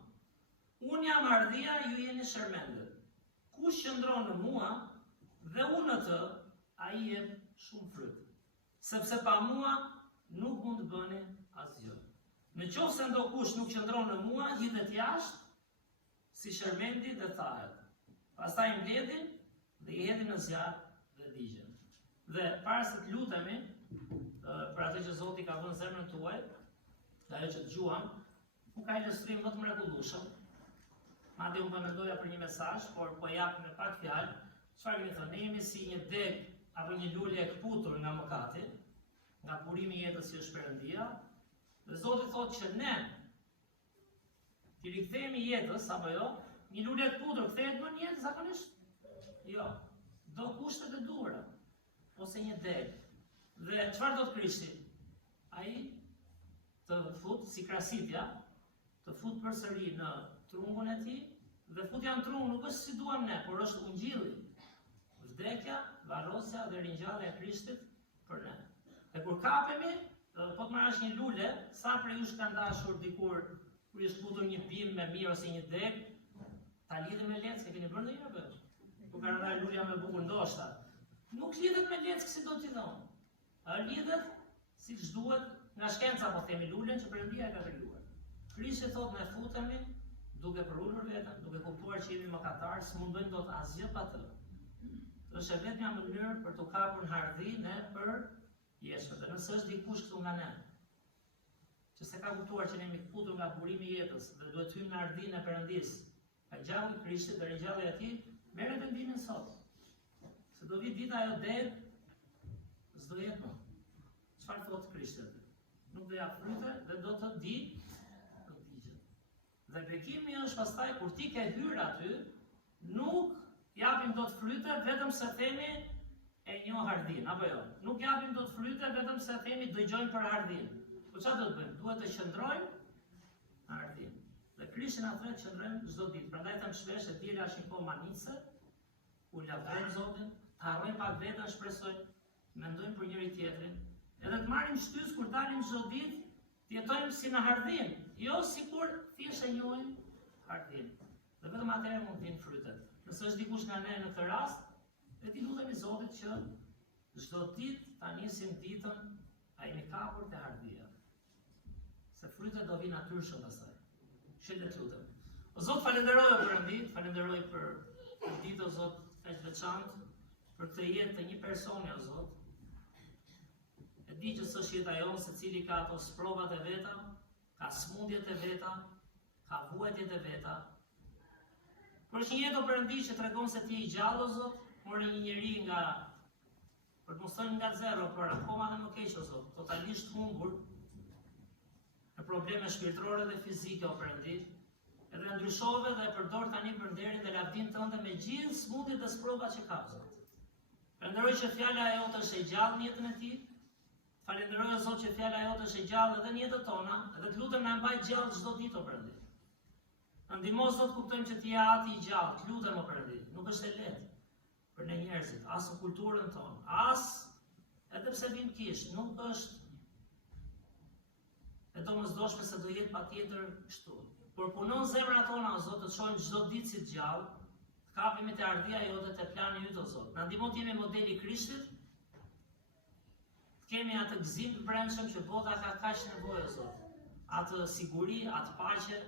Unë jam hardhia, ju jeni shermendet. Kush qëndron në mua dhe unë në të, ai jep shumë fryt. Sepse pa mua nuk mund të bëni asgjë. Në qoftë se ndokush nuk qëndron në mua, hidhet jashtë si shermendi dhe thahet. Pastaj mbledhin dhe i hedhin në zjarr Dhe para se të lutemi për atë që Zoti ka vënë në zemrën tuaj, dhe ajo që dëgjuam, nuk ka ilustrim më të mrekullueshëm. Madje unë po mendoja për një mesazh, por po jap me pak fjalë. Çfarë kemi thënë? Ne jemi si një deg apo një lule e kputur nga mëkati, nga burimi i jetës që është Perëndia. Dhe Zoti thotë që ne ti rikthehemi jetës apo jo? Një lule e kputur kthehet më në jetë zakonisht? Jo. Do kushtet e duhura ose një deg. Dhe çfarë do të Krishti? Ai të fut si krasitja, të fut përsëri në trungun e tij, dhe futja në trung nuk është si duam ne, por është ungjilli. Vdekja, varrosja dhe ringjallja e Krishtit për ne. Dhe kur kapemi, po të marrësh një lule, sa prej jush ka ndashur dikur kur është futur një bim me mirë ose një deg, ta lidhë me leckë, e keni bërë ndonjëherë apo? Ku ka rënë lulja me bukur ndoshta. Nuk lidhet me leckë si do t'i thonë. Lidhet siç duhet nga shkenca, po themi lulen që Perëndia e ka krijuar. Krishti thotë ne futemi duke përulur veten, duke kuptuar që jemi mëkatarë, s'mundojmë dot asgjë pa të. Është e vetmja mënyrë për të kapur në hardhi ne për jeshtë. Dhe nëse është dikush këtu nga ne, që se ka kuptuar që ne jemi kputur nga burimi i jetës dhe duhet hyjmë në hardhinë e Perëndisë, ka gjalli i Krishtit dhe ringjallja e tij, merret vendimin sot. Se do vi dita ajo deg, s'do jetë më. Çfarë thotë Krishti? Nuk do jap fryte dhe do të di të digjet. Dhe bekimi është pastaj kur ti ke hyrë aty, nuk japim dot fryte vetëm se themi e njoh hardin, apo jo? Nuk japim dot fryte vetëm se themi dëgjojmë për hardin. Po çfarë do të bëjmë? Duhet të qëndrojmë në hardin. Dhe Krishti na thret qëndrojmë çdo ditë. Prandaj them shpesh se dila është një kohë manice, ku lavdërojmë Zotin, të harrojmë pak veten, shpresojmë, mendojmë për njëri tjetrin, edhe të marrim shtys kur dalim çdo ditë, të jetojmë si në hardin, jo sikur thjesht e njohim hardin. Dhe vetëm atëherë mund të vinë frytet. Nëse është dikush nga ne në këtë rast, le ti lutemi Zotit që çdo ditë ta nisim ditën ai me kapur te hardia. Se frytet do vinë natyrshëm pastaj. Kështu le të lutem. O Zot, falenderoj o Perëndi, falenderoj për ditë o Zot kaq veçantë, për të jetë të një personi o Zot. E di që s'është jeta jonë, secili ka ato sprovat e veta, ka smundjet e veta, ka vuajtjet e veta. Por është një jetë o Perëndi që tregon se ti je i gjallë o Zot, mori një njeri nga, për të mos thënë nga zero, por akoma dhe më keq o Zot, totalisht humbur, në probleme shpirtërore dhe fizike o Perëndi, edhe ndryshove dhe e përdor tani për nderin dhe lavdin tënde me gjithë smundjet dhe sprovat që ka Zot. Falenderoj që fjala e jote është e gjallë në jetën e tij. Falenderoj o Zot që fjala e jote është e gjallë edhe në jetën tona, edhe të lutem na mbaj gjallë çdo ditë o Perëndi. Na ndihmo Zot, kuptojmë që ti je Ati i gjallë, të lutem o Perëndi. Nuk është e lehtë për ne njerëzit, as në kulturën tonë, as edhe pse vim kish, nuk është e domosdoshme se do jetë patjetër kështu. Por punon zemrat tona o Zot, të shohim çdo ditë si të gjallë, të kapemi te ardhia jote, te plani yt o Zot. Na ndihmo të jemi modeli i Krishtit. Kemi atë gëzim të brendshëm që bota ka kaq nevojë o Zot. Atë siguri, atë paqe,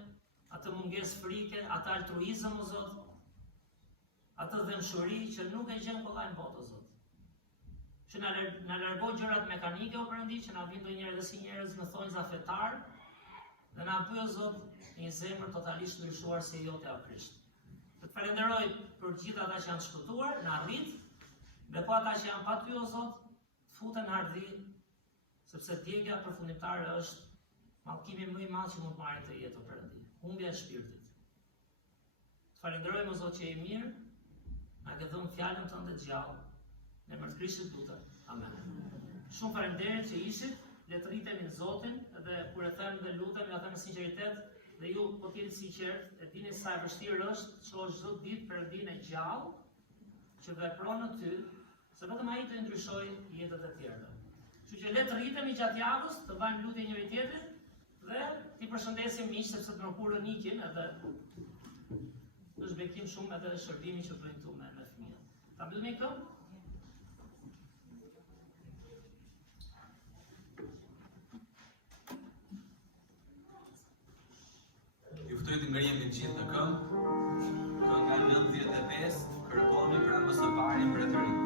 atë mungesë frike, atë altruizëm o Zot. Atë dëmshuri që nuk e gjen kollaj në botë o Zot. Që na largoj gjërat mekanike o Perëndi, që na vinë ndonjëherë edhe si njerëz në thonjza fetar, dhe na bëj o Zot një zemër totalisht ndryshuar si jote o Krisht. Të falenderoj për gjithë ata që janë shpëtuar, na arrit, dhe po ata që janë pa ty o Zot, futen në ardhi, sepse djegja përfundimtare është mallkimi më i madh që mund të marrë të jetë o Perëndi, humbja e shpirtit. Të falenderojmë o Zot që je mirë, na ke dhënë fjalën tënde të gjallë, në emër të Krishtit lutem. Amen. Shumë faleminderit që ishit, le të rritemi në Zotin, dhe kur e them dhe lutem, ja them me sinqeritet, dhe ju po të jeni sinqert, e dini sa e vështirë është të shohësh çdo ditë Perëndinë e gjallë që vepron në ty, se vetëm ai të ndryshojë jetët e tjerëve. Kështu që le të rritemi gjatë javës, të bëjmë lutje njëri tjetrit dhe ti përshëndesim miq, sepse të mërkurën ikin, edhe është bekim shumë edhe shërbimi që bëjnë këtu me fëmijët. Ta mbyllim këtu? Ju ftoj të ngërjemi të gjithë në këmbë, kënga 95, kërkoni pra mos së pari për të rinj.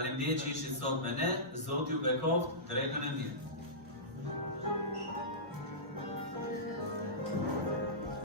Faleminderit që ishit sot me ne. Zoti ju bekoft drekën e mirë.